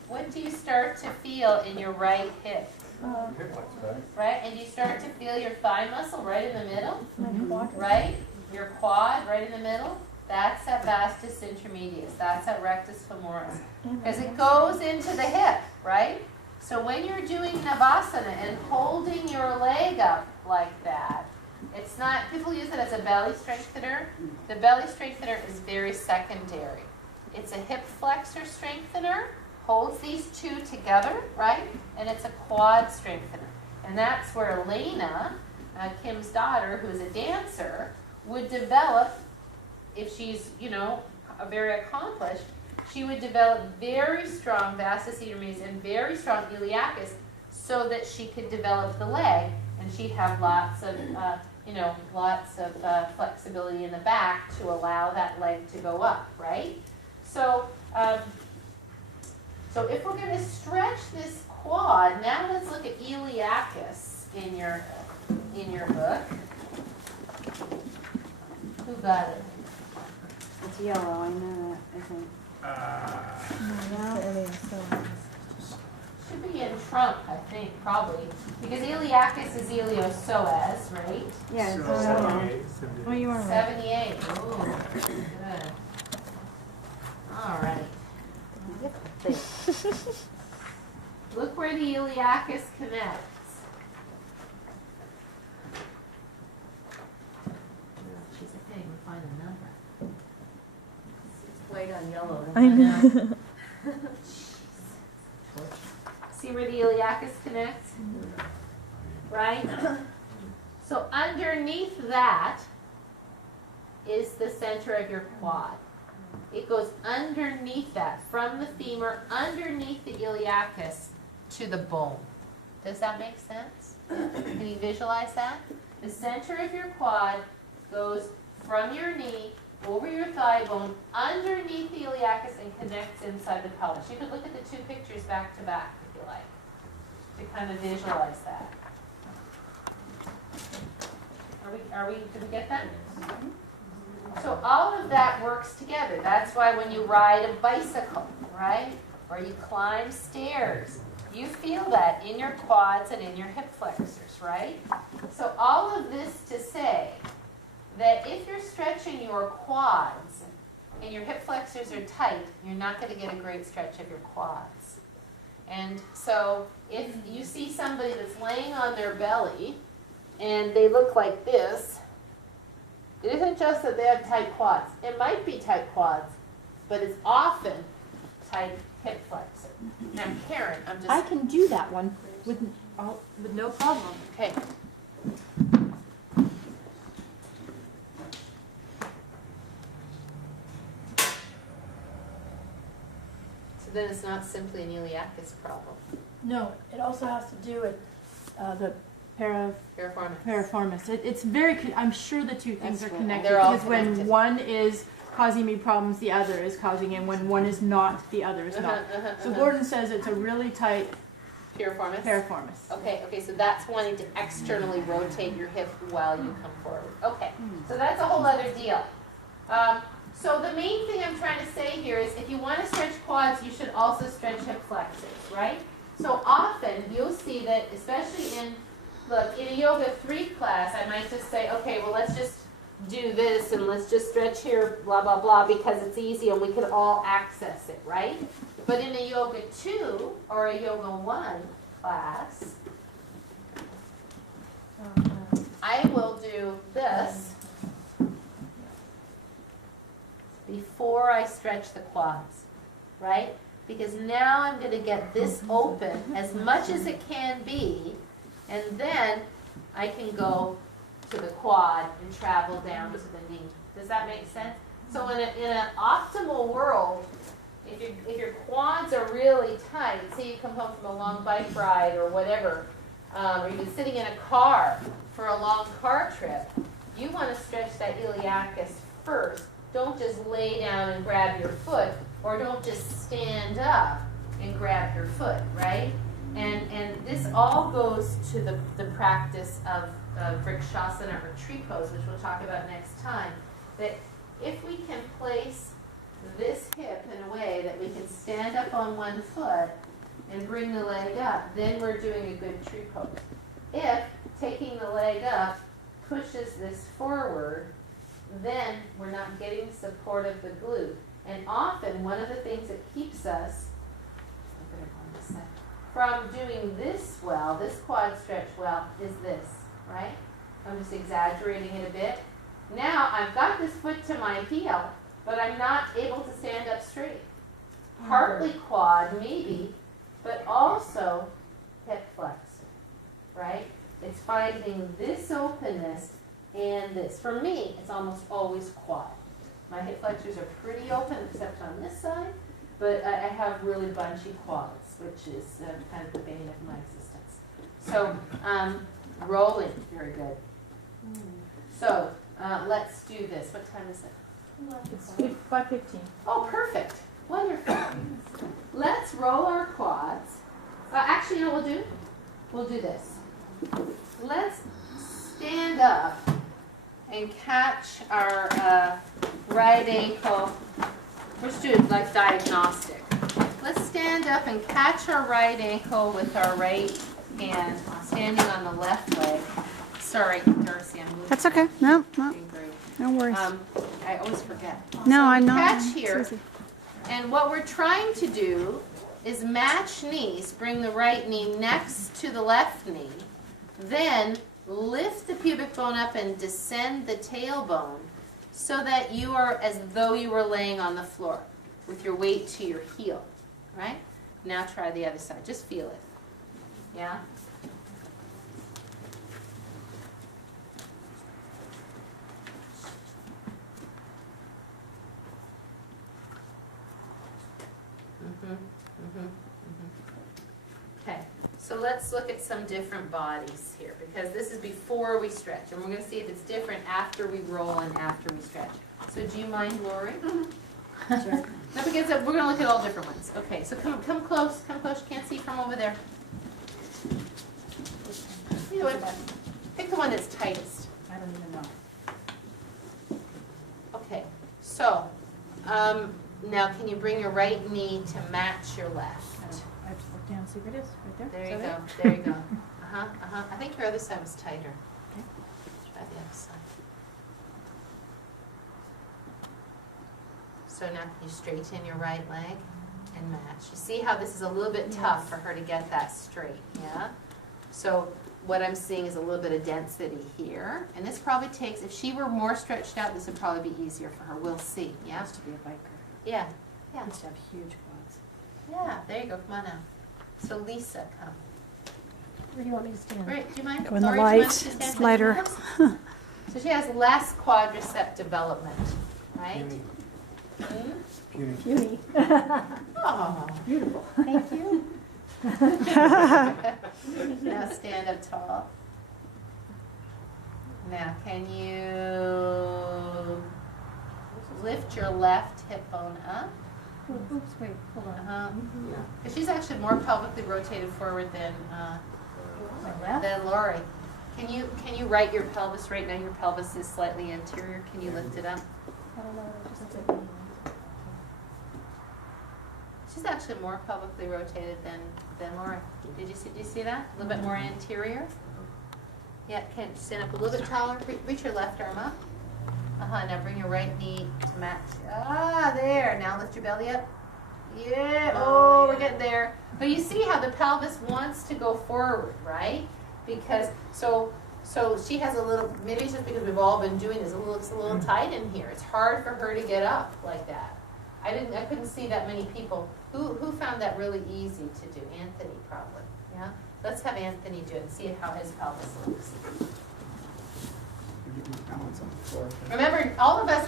What do you start to feel in your right hip? Right? And you start to feel your thigh muscle right in the middle? Right? Your quad right in the middle? That's that vastus intermedius. That's that rectus femoris. Because it goes into the hip, right? So when you're doing Navasana and holding your leg up like that, it's not, people use it as a belly strengthener. The belly strengthener is very secondary. It's a hip flexor strengthener, holds these two together, right? And it's a quad strengthener. And that's where Elena, Kim's daughter, who is a dancer, would develop, if she's, very accomplished, she would develop very strong vastus intermedius and very strong iliacus so that she could develop the leg, and she'd have lots of flexibility in the back to allow that leg to go up, right? So, so if we're going to stretch this quad, now let's look at iliacus in your book. Who got it? It's yellow, I know that, I think. Should be in trunk, I think, probably. Because iliacus is iliopsoas, right? Yeah, it's Oh, you are right. 78. Ooh, good. All right. Look where the iliacus connects. She's a thing. We'll find a number. It's white on yellow. I know. See where the iliacus connects? Right? So underneath that is the center of your quad. It goes underneath that, from the femur, underneath the iliacus to the bone. Does that make sense? Can you visualize that? The center of your quad goes from your knee, over your thigh bone, underneath the iliacus, and connects inside the pelvis. You could look at the two pictures back to back, if you like, to kind of visualize that. Did we get that? So all of that works together. That's why when you ride a bicycle, right, or you climb stairs, you feel that in your quads and in your hip flexors, right? So all of this to say that if you're stretching your quads and your hip flexors are tight, you're not going to get a great stretch of your quads. And so if you see somebody that's laying on their belly and they look like this, it isn't just that they have tight quads. It might be tight quads, but it's often tight hip flexor. Now, Karen, I can do that one with no problem. Okay. So then it's not simply an iliacus problem. No, it also has to do with the Piriformis. piriformis. It's very. I'm sure the two things That's are right. connected They're all because connected. when one is causing me problems, the other is causing, and when one is not, the other is not. So Gordon says it's a really tight Piriformis? Piriformis. Okay, so that's wanting to externally rotate your hip while you come forward. Okay, so that's a whole other deal. So the main thing I'm trying to say here is if you want to stretch quads, you should also stretch hip flexors, right? So often you'll see that, especially in a Yoga 3 class, I might just say, okay, well, let's just do this and let's just stretch here, blah, blah, blah, because it's easy and we can all access it, right? But in a Yoga 2 or a Yoga 1 class, I will do this before I stretch the quads, right? Because now I'm going to get this open as much as it can be, and then I can go to the quad and travel down to the knee. Does that make sense? So in an optimal world, if your quads are really tight, say you come home from a long bike ride or whatever, or you've been sitting in a car for a long car trip, you want to stretch that iliacus first. Don't just lay down and grab your foot, or don't just stand up and grab your foot, right? And this all goes to the practice of Vrikshasana or tree pose, which we'll talk about next time. That if we can place this hip in a way that we can stand up on one foot and bring the leg up, then we're doing a good tree pose. If taking the leg up pushes this forward, then we're not getting support of the glute. And often one of the things that keeps us from doing this well, this quad stretch well, is this, right? I'm just exaggerating it a bit. Now I've got this foot to my heel, but I'm not able to stand up straight. Partly quad, maybe, but also hip flexor, right? It's finding this openness and this. For me, it's almost always quad. My hip flexors are pretty open, except on this side, but I have really bunchy quads, which is kind of the bane of my existence. So, rolling, very good. So, let's do this. What time is it? It's 5:15. Oh, perfect. Wonderful. Let's roll our quads. Actually, you know what we'll do? We'll do this. Let's stand up and catch our right ankle. We're just doing like diagnostic. Let's stand up and catch our right ankle with our right hand, standing on the left leg. Sorry, Darcy, I'm moving. That's okay. No, no worries. I always forget. No, So I'm we not. Catch here, It's easy. and what we're trying to do is match knees. Bring the right knee next to the left knee, then lift the pubic bone up and descend the tailbone so that you are as though you were laying on the floor with your weight to your heel, right? Now try the other side. Just feel it. Yeah? Okay, so let's look at some different bodies here, because this is before we stretch, and we're going to see if it's different after we roll and after we stretch. So do you mind, Lori? Sure. No, because we're going to look at all different ones. Okay, so come close, you can't see from over there. You know what? Pick the one that's tightest. I don't even know. Okay, so now can you bring your right knee to match your left? I have to look down and see where it is. Right there. There Is you that go, it? there you go. I think your other side was tighter. Okay. Try the other side. So now can you straighten your right leg and match? You see how this is a little bit tough for her to get that straight, yeah? So what I'm seeing is a little bit of density here. And this probably takes, if she were more stretched out, this would probably be easier for her. We'll see, yeah? Used to be a biker. Yeah, yeah. Used to have huge quads. Yeah, there you go, come on now. So Lisa, come. Where do you want me to stand? Great, do you mind? Go in the Lori, do you mind light. to stand It's with lighter. us? So she has less quadricep development, right? Puny. Hmm? Puny. Puny. Oh, Beautiful. thank you. Now stand up tall. Now can you lift your left hip bone up Oops, wait, hold on. She's actually more pelvically rotated forward than Lori. Can you right your pelvis right now? Your pelvis is slightly anterior. Can you lift it up? I don't know, just She's actually more pelvically rotated than Lori. Did you see that? A little bit more anterior. Yeah, can stand up a little bit taller. Reach your left arm up. Now bring your right knee to match. There. Now lift your belly up. Yeah. Oh, we're getting there. But you see how the pelvis wants to go forward, right? Because so she has a little. Maybe it's just because we've all been doing this. It's a little tight in here. It's hard for her to get up like that. I couldn't see that many people. Who found that really easy to do? Anthony probably. Yeah. Let's have Anthony do it and see how his pelvis looks. Balance on the floor. Remember, all of us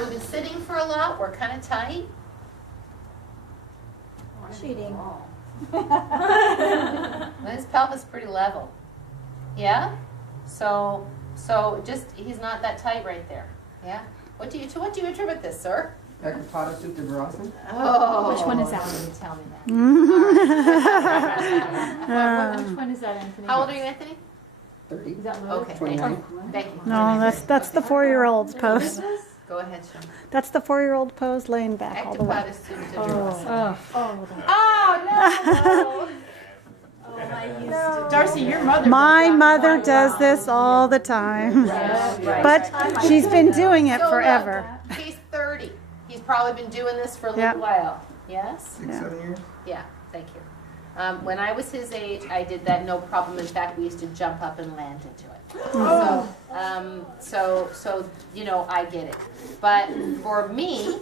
we've been sitting for a lot. We're kind of tight. cheating. His pelvis is pretty level. Yeah? So just, he's not that tight right there. Yeah? To what do you attribute this, sir? Ekapada Supta Virasana? Oh. Which one is that? Tell me that. Which one is that, Anthony? How old are you, Anthony? 30. Is that low? Okay. 29. Thank you. No, that's the 4-year-old's pose. Go ahead, Sean. That's the 4-year-old pose, laying back all the way. Ectopoda Supta Virasana. Oh, no. Darcy, your mother. My mother does this all the time, but she's been doing it So forever. look, he's 30. He's probably been doing this for a little while. Yes? 6-7 years? Yeah, thank you. When I was his age, I did that no problem. In fact, we used to jump up and land into it. So I get it. But for me,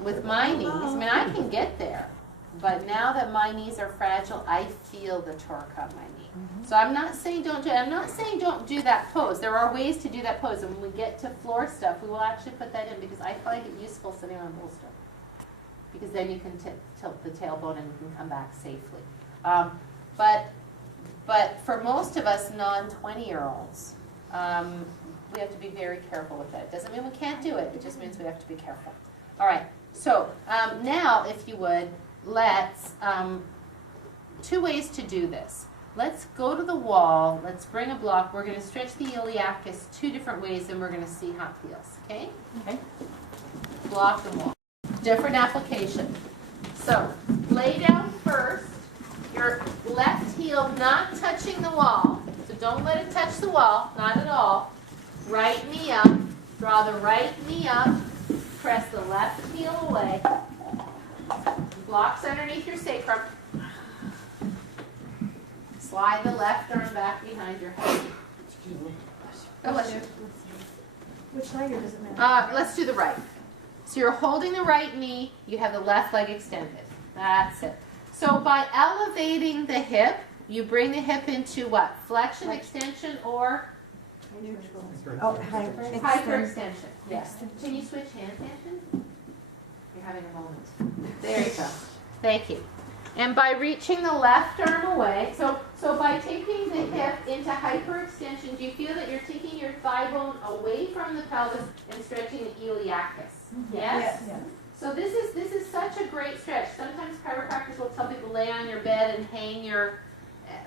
with my knees, I mean, I can get there. But now that my knees are fragile, I feel the torque on my knee. So I'm not saying don't do that pose. There are ways to do that pose. And when we get to floor stuff, we will actually put that in because I find it useful sitting on a bolster. Because then you can tilt the tailbone and you can come back safely. But for most of us non-20-year-olds, we have to be very careful with that. It doesn't mean we can't do it. It just means we have to be careful. All right. So now, if you would, let's, 2 ways to do this. Let's go to the wall. Let's bring a block. We're going to stretch the iliacus 2 different ways, and we're going to see how it feels. Okay? Okay. Block and wall. Different application. So, lay down first. Your left heel not touching the wall. So don't let it touch the wall. Not at all. Right knee up. Draw the right knee up. Press the left heel away. Blocks underneath your sacrum. Slide the left arm back behind your head. God bless you. Which leg or does it matter? Let's do the right. So you're holding the right knee. You have the left leg extended. That's it. So by elevating the hip, you bring the hip into what? Flexion, extension, or? Neutral. Hyperextension. Yes. Can you switch hands, Anthony? You're having a moment. There you go. Thank you. And by reaching the left arm away, so by taking the hip into hyperextension, do you feel that you're taking your thigh bone away from the pelvis and stretching the iliacus? Yes? Yes. So this is such a great stretch. Sometimes chiropractors will tell people lay on your bed and hang your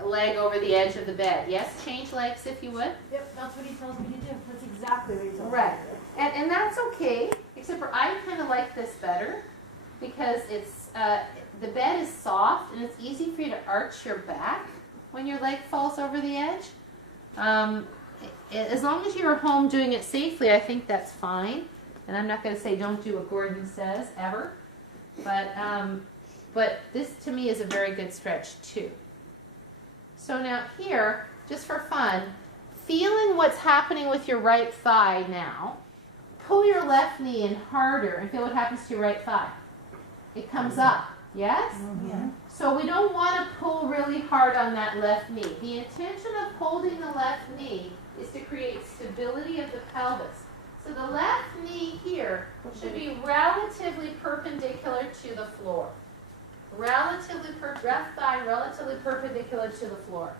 leg over the edge of the bed. Yes? Change legs if you would. Yep, that's what he tells me to do. That's exactly what he tells Right. me to do. And that's okay, except for I kind of like this better because it's the bed is soft and it's easy for you to arch your back when your leg falls over the edge. As long as you're home doing it safely, I think that's fine. And I'm not going to say don't do what Gordon says ever, but this to me is a very good stretch too. So now here, just for fun, feeling what's happening with your right thigh now, pull your left knee in harder and feel what happens to your right thigh. It comes up, yes? Yeah. So we don't want to pull really hard on that left knee. The intention of holding the left knee is to create stability of the pelvis. So the left knee here should be relatively perpendicular to the floor. Left thigh relatively perpendicular to the floor.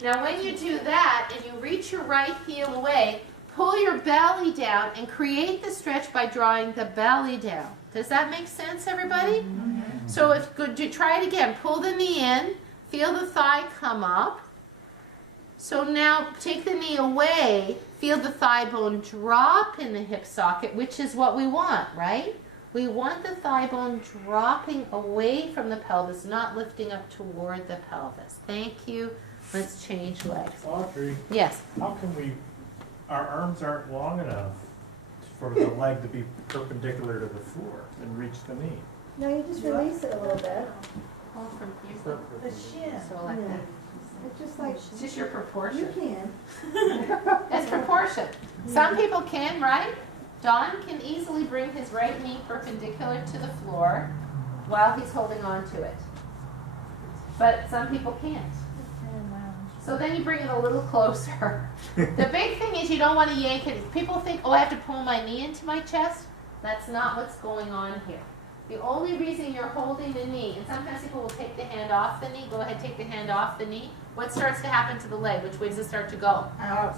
Now when you do that and you reach your right heel away, pull your belly down and create the stretch by drawing the belly down. Does that make sense, everybody? So if good, try it again. Pull the knee in, feel the thigh come up. So now take the knee away, feel the thigh bone drop in the hip socket, which is what we want, right? We want the thigh bone dropping away from the pelvis, not lifting up toward the pelvis. Thank you. Let's change legs. Audrey, Yes. how can our arms aren't long enough for the leg to be perpendicular to the floor and reach the knee? No, you just release it a little bit. Pull from here. The shin. So like that. It's just like, It's just your proportion. you can. It's proportion. Some people can, right? Don can easily bring his right knee perpendicular to the floor while he's holding on to it. But some people can't. So then you bring it a little closer. The big thing is you don't want to yank it. People think, oh, I have to pull my knee into my chest. That's not what's going on here. The only reason you're holding the knee, and sometimes people will take the hand off the knee. Go ahead, take the hand off the knee. What starts to happen to the leg? Which way does it start to go? Out.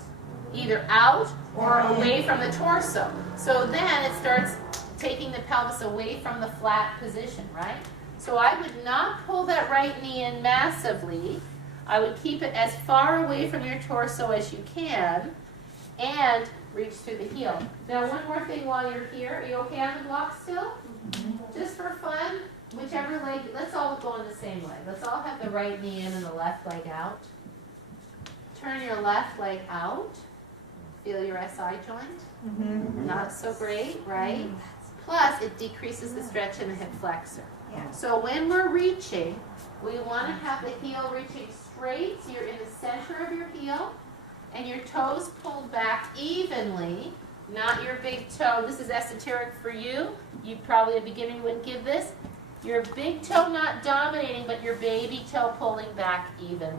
Either out or away from the torso. So then it starts taking the pelvis away from the flat position, right? So I would not pull that right knee in massively. I would keep it as far away from your torso as you can and reach through the heel. Now one more thing while you're here. Are you okay on the block still? Just for fun, whichever leg, let's all go on the same leg. Let's all have the right knee in and the left leg out. Turn your left leg out. Feel your SI joint. Not so great, right? Plus, it decreases the stretch in the hip flexor. So when we're reaching, we want to have the heel reaching straight, so you're in the center of your heel, and your toes pulled back evenly, not your big toe. This is esoteric for you. You probably at the beginning wouldn't give this. Your big toe not dominating, but your baby toe pulling back evenly.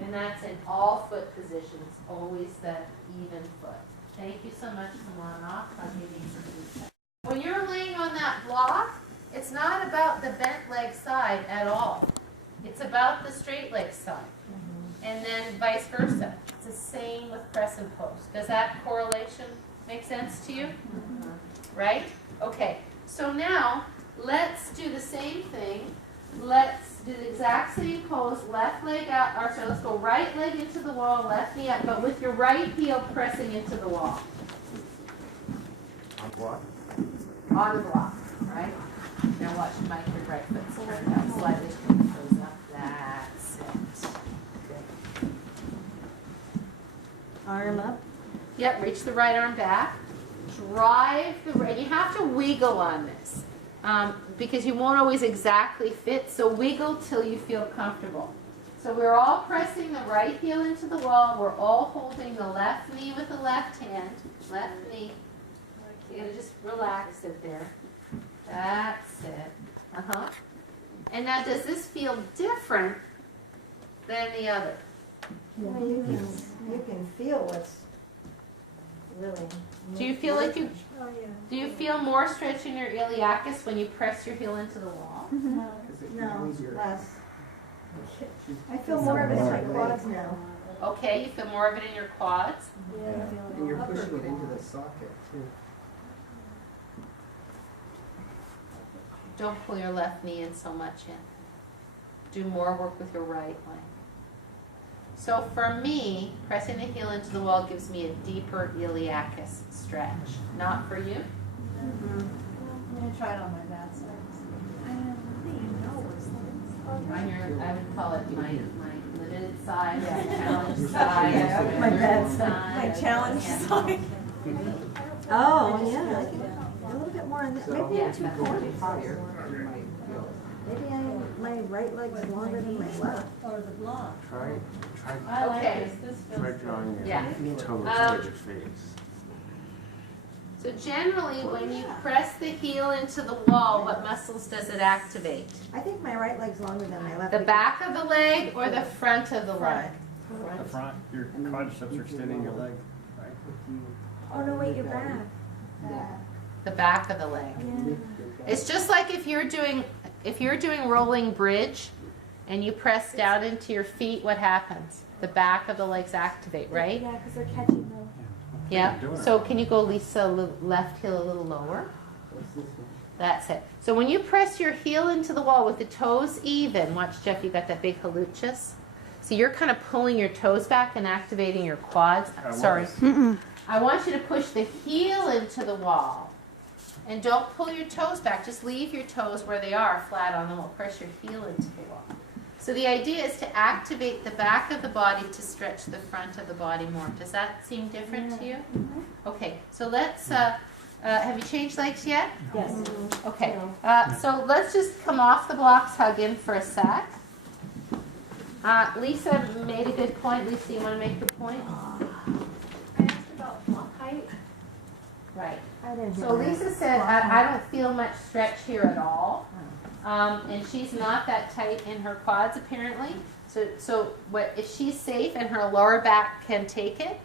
And that's in all foot positions, always that even foot. Thank you so much, Kamana. I'll give you some feedback. When you're laying on that block, it's not about the bent leg side at all. It's about the straight leg side. And then vice versa. It's the same with crescent pose. Does that correlation make sense to you? Right? Okay. So now, let's do the same thing. Let's do the exact same pose. Left leg out. Or sorry, let's go right leg into the wall, left knee up, but with your right heel pressing into the wall. On what? On the block. Right? Now watch Mike, your right foot's turned out slightly. Toes up. That's it. Arm up. Yep, reach the right arm back. Drive the right. You have to wiggle on this because you won't always exactly fit. So wiggle till you feel comfortable. So we're all pressing the right heel into the wall. We're all holding the left knee with the left hand. Left knee. You're going to just relax it there. That's it. And now does this feel different than the other? You can feel what's really. Do you feel like you, do you feel more stretch in your iliacus when you press your heel into the wall? No, less. I feel more of it in my quads now. Okay, you feel more of it in your quads? And you're pushing it into the socket too. Don't pull your left knee in so much in. Do more work with your right leg. So for me, pressing the heel into the wall gives me a deeper iliacus stretch. Not for you? I'm gonna try it on my bad side. On your, I would call it my limited side, my challenge side. My bad side. My challenge side. Oh, yeah, I can, a little bit more on that, maybe Yeah, too that's corny. Higher, you might feel. Maybe my right leg's longer than my left. Or the block. Try I like Okay. this. This try feels drawing your Yeah. toes Um, towards your face. So generally, when you press the heel into the wall, what muscles does it activate? I think my right leg's longer than my left. The back of the leg or the front of the leg? The front, your quadriceps are extending your leg, right? Oh, no, wait, your back. The back of the leg. It's just like if you're doing rolling bridge and you press down into your feet, what happens? The back of the legs activate, right? Yeah, because they're catching the. Yeah. So can you go, Lisa, left heel a little lower? That's it. So when you press your heel into the wall with the toes even, watch Jeff, you got that big hallucis. So you're kind of pulling your toes back and activating your quads. Sorry. I want you to push the heel into the wall. And don't pull your toes back. Just leave your toes where they are, flat on the wall. Press your heel into the wall. So the idea is to activate the back of the body to stretch the front of the body more. Does that seem different to you? Okay, so let's, have you changed legs yet? Yes. Okay, so let's just come off the blocks, hug in for a sec. Lisa made a good point. Lisa, you want to make your point? I asked about block height. Right. I didn't So hear Lisa said, I don't feel much stretch here at all. And she's not that tight in her quads apparently. So what if she's safe and her lower back can take it,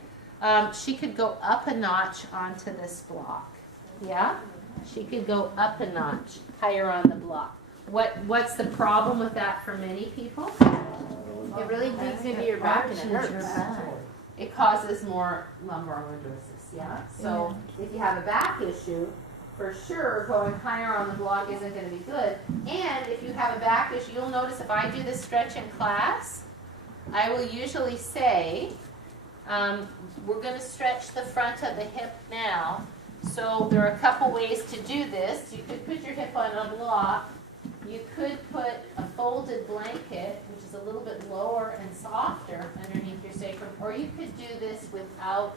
she could go up a notch onto this block. Yeah? She could go up a notch higher on the block. What's the problem with that for many people? It really digs into your back and it hurts. It causes more lumbar lordosis, yeah? So if you have a back issue, for sure going higher on the block isn't going to be good. And if you have a back issue, you'll notice if I do this stretch in class, I will usually say, we're going to stretch the front of the hip now. So there are a couple ways to do this. You could put your hip on a block. You could put a folded blanket, which is a little bit lower and softer underneath your sacrum, or you could do this without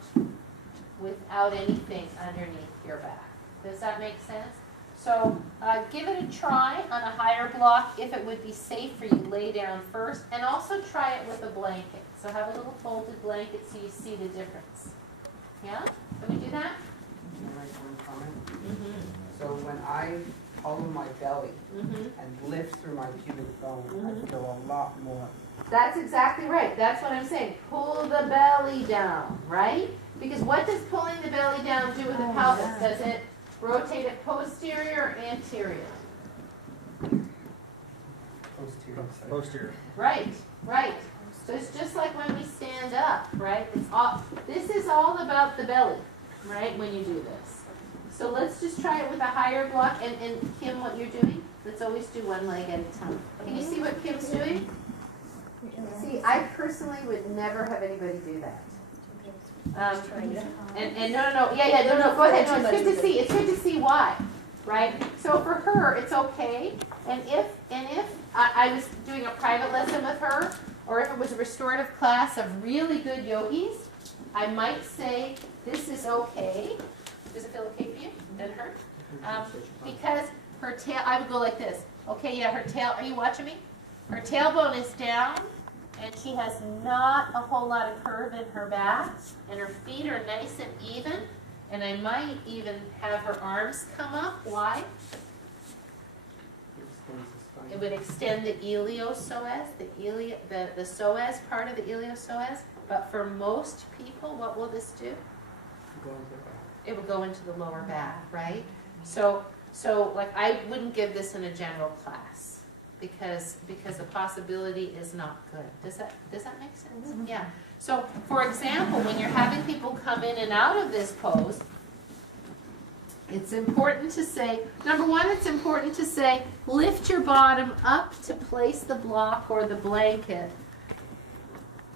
anything underneath your back. Does that make sense? So give it a try on a higher block if it would be safe for you. Lay down first, and also try it with a blanket. So have a little folded blanket so you see the difference. Yeah? Can we do that? Can I make one comment? So when I hollow my belly and lift through my pubic bone, I feel a lot more. That's exactly right. That's what I'm saying. Pull the belly down, right? Because what does pulling the belly down do with the pelvis? Does it rotate it posterior or anterior? Posterior. Right, right. So it's just like when we stand up, right? This is all about the belly, right, when you do this. So let's just try it with a higher block. And Kim, what you're doing, let's always do one leg at a time. Can you see what Kim's doing? See, I personally would never have anybody do that. And no, go ahead. No, it's good to see. It's good to see why, right? So for her, it's okay. And if I was doing a private lesson with her, or if it was a restorative class of really good yogis, I might say this is okay. Does it feel okay for you? Doesn't hurt? Because her tail, I would go like this. Okay, yeah, her tail. Are you watching me? Her tailbone is down. And she has not a whole lot of curve in her back, and her feet are nice and even, and I might even have her arms come up. Why? It would extend the iliopsoas, the psoas part of the iliopsoas, but for most people, what will this do? It would go into the lower back, right? So like I wouldn't give this in a general class. Because the possibility is not good. Does that make sense? Yeah. So for example, when you're having people come in and out of this pose, it's important to say, number one, it's important to say, lift your bottom up to place the block or the blanket.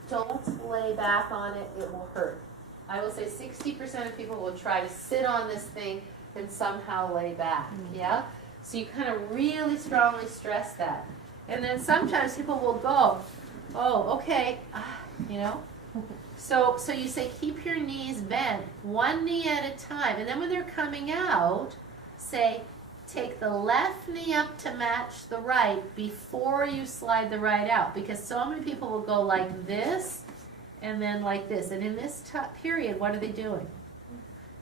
Don't lay back on it, it will hurt. I will say 60% of people will try to sit on this thing and somehow lay back. Yeah? So you kind of really strongly stress that. And then sometimes people will go, oh, okay, you know. So you say keep your knees bent, one knee at a time. And then when they're coming out, say take the left knee up to match the right before you slide the right out. Because so many people will go like this and then like this. And in this period, what are they doing?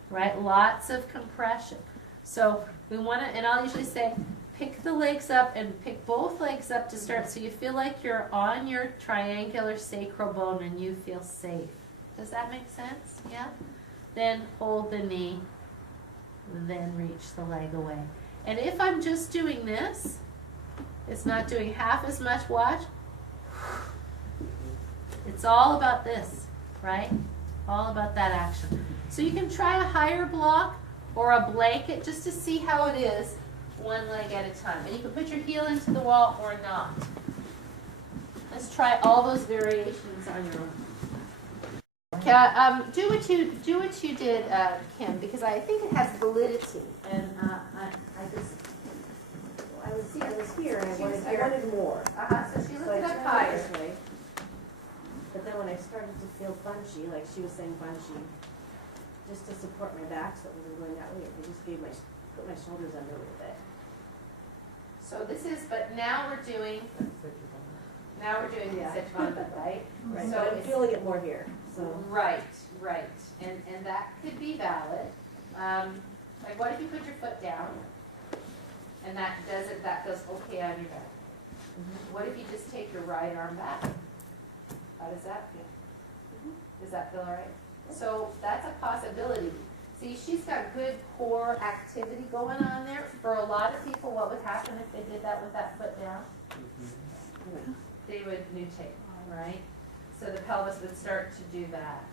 Right? Lots of compression. So we want to, and I'll usually say, pick the legs up and pick both legs up to start so you feel like you're on your triangular sacral bone and you feel safe. Does that make sense? Yeah? Then hold the knee, then reach the leg away. And if I'm just doing this, it's not doing half as much, watch. It's all about this, right? All about that action. So you can try a higher block or a blanket just to see how it is one leg at a time. And you can put your heel into the wall or not. Let's try all those variations on your own. Do what you did, Kim, because I think it has validity, and I was here, and I wanted more. So she looked it up higher. But then when I started to feel bunchy, like she was saying bunchy, just to support my back so it wasn't going that way, I just put my shoulders under a little bit. So this is, but now we're doing the sit-on butt, right? Right. So So I'm it's- feeling it more here. So Right, and that could be valid. Like, what if you put your foot down, and that goes okay on your back? What if you just take your right arm back? How does that feel? Does that feel all right? So that's a possibility. See, she's got good core activity going on there. For a lot of people, what would happen if they did that with that foot down? They would nutate, right? So the pelvis would start to do that.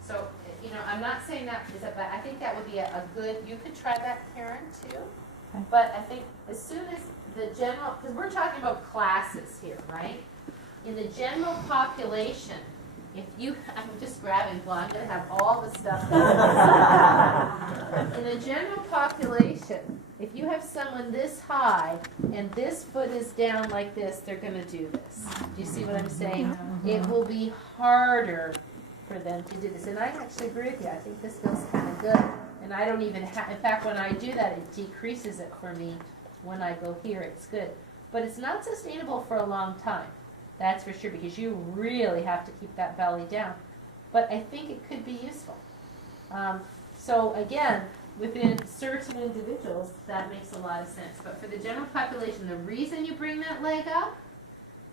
So, you know, I'm not saying that is a bad, I think that would be a good, you could try that, Karen, too. Okay. But I think as soon as the general, because we're talking about classes here, right? In the general population, if you, I'm just grabbing, well, I'm going to have all the stuff down. In the general population, if you have someone this high and this foot is down like this, they're going to do this. Do you see what I'm saying? It will be harder for them to do this. And I actually agree with you. I think this feels kind of good. And I don't even have, in fact, when I do that, it decreases it for me. When I go here, it's good. But it's not sustainable for a long time. That's for sure, because you really have to keep that belly down. But I think it could be useful. So again, within certain individuals, that makes a lot of sense. But for the general population, the reason you bring that leg up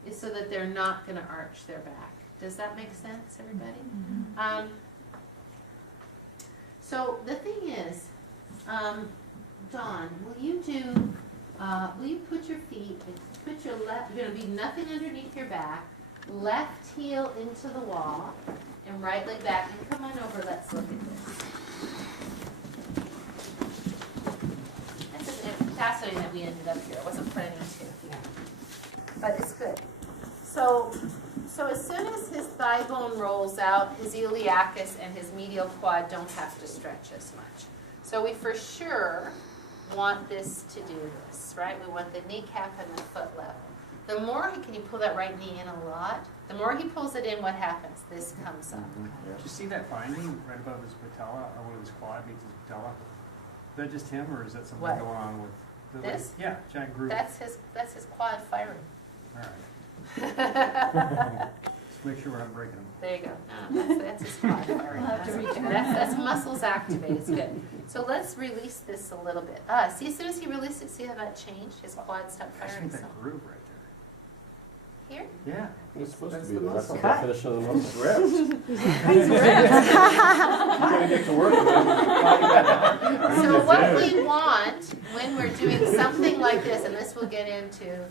is so that they're not going to arch their back. Does that make sense, everybody? So the thing is, Dawn, will you put your feet, put your left, you're going to be nothing underneath your back, left heel into the wall, and right leg back, and come on over, let's look at this. This is fascinating that we ended up here. I wasn't planning to. But it's good. So as soon as his thigh bone rolls out, his iliacus and his medial quad don't have to stretch as much. So we for sure want this to do this, right? We want the kneecap and the foot level. The more can you pull that right knee in a lot? The more he pulls it in, what happens? This comes up. Did you see that finding right above his patella, or one of his quad meets his patella? Is that just him, or is that something What? going on with the This? Yeah, giant groove. That's his quad firing. All right. Just make sure we're not breaking them. There you go. No, that's his quad firing. That's muscles activated. It's good. So let's release this a little bit. See, as soon as he released it, see how that changed? His quad stopped I firing. think So that groove right here. there. Yeah. It's supposed That's to be the the muscle. definition of the muscle. Reps. He's ripped. You're gonna get to work with them. So what we want when we're doing something like this, and this we'll get into,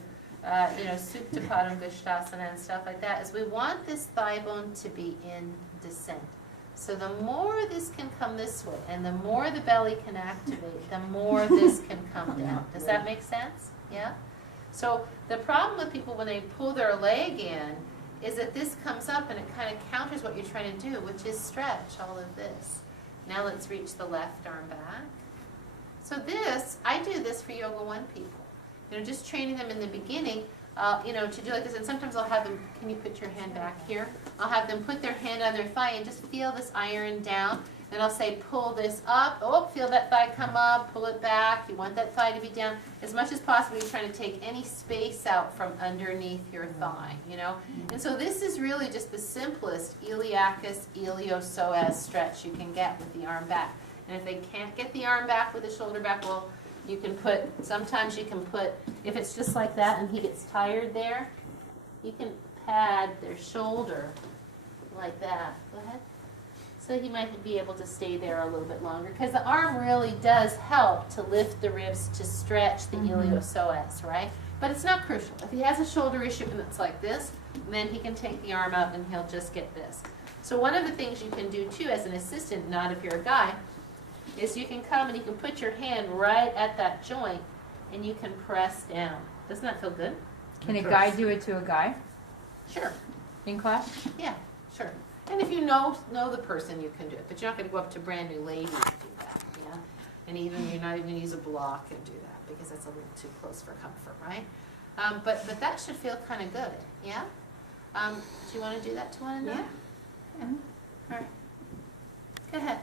Supta Padam Gustasana and stuff like that, is we want this thigh bone to be in descent. So the more this can come this way, and the more the belly can activate, the more this can come down. Does that make sense? Yeah? So the problem with people when they pull their leg in is that this comes up and it kind of counters what you're trying to do, which is stretch all of this. Now let's reach the left arm back. So this, I do this for Yoga 1 people. Just training them in the beginning, to do like this. And sometimes I'll have them, can you put your hand back here? I'll have them put their hand on their thigh and just feel this iron down. And I'll say, pull this up. Oh, feel that thigh come up. Pull it back. You want that thigh to be down. As much as possible, you're trying to take any space out from underneath your thigh, And so this is really just the simplest iliacus, iliopsoas stretch you can get with the arm back. And if they can't get the arm back with the shoulder back, well, you can put, sometimes you can put, if it's just like that and he gets tired there, you can pad their shoulder like that. Go ahead. So he might be able to stay there a little bit longer, because the arm really does help to lift the ribs, to stretch the iliopsoas, right? But it's not crucial. If he has a shoulder issue and it's like this, then he can take the arm out and he'll just get this. So one of the things you can do too as an assistant, not if you're a guy, is you can come and you can put your hand right at that joint and you can press down. Doesn't that feel good? Can a guy do it to a guy Sure. in class? Yeah, sure. And if you know the person, you can do it, but you're not going to go up to brand new ladies and do that, yeah? And even, you're not even going to use a block and do that, because that's a little too close for comfort, right? But that should feel kind of good, yeah? Do you want to do that to one another? Yeah. All right. Go ahead.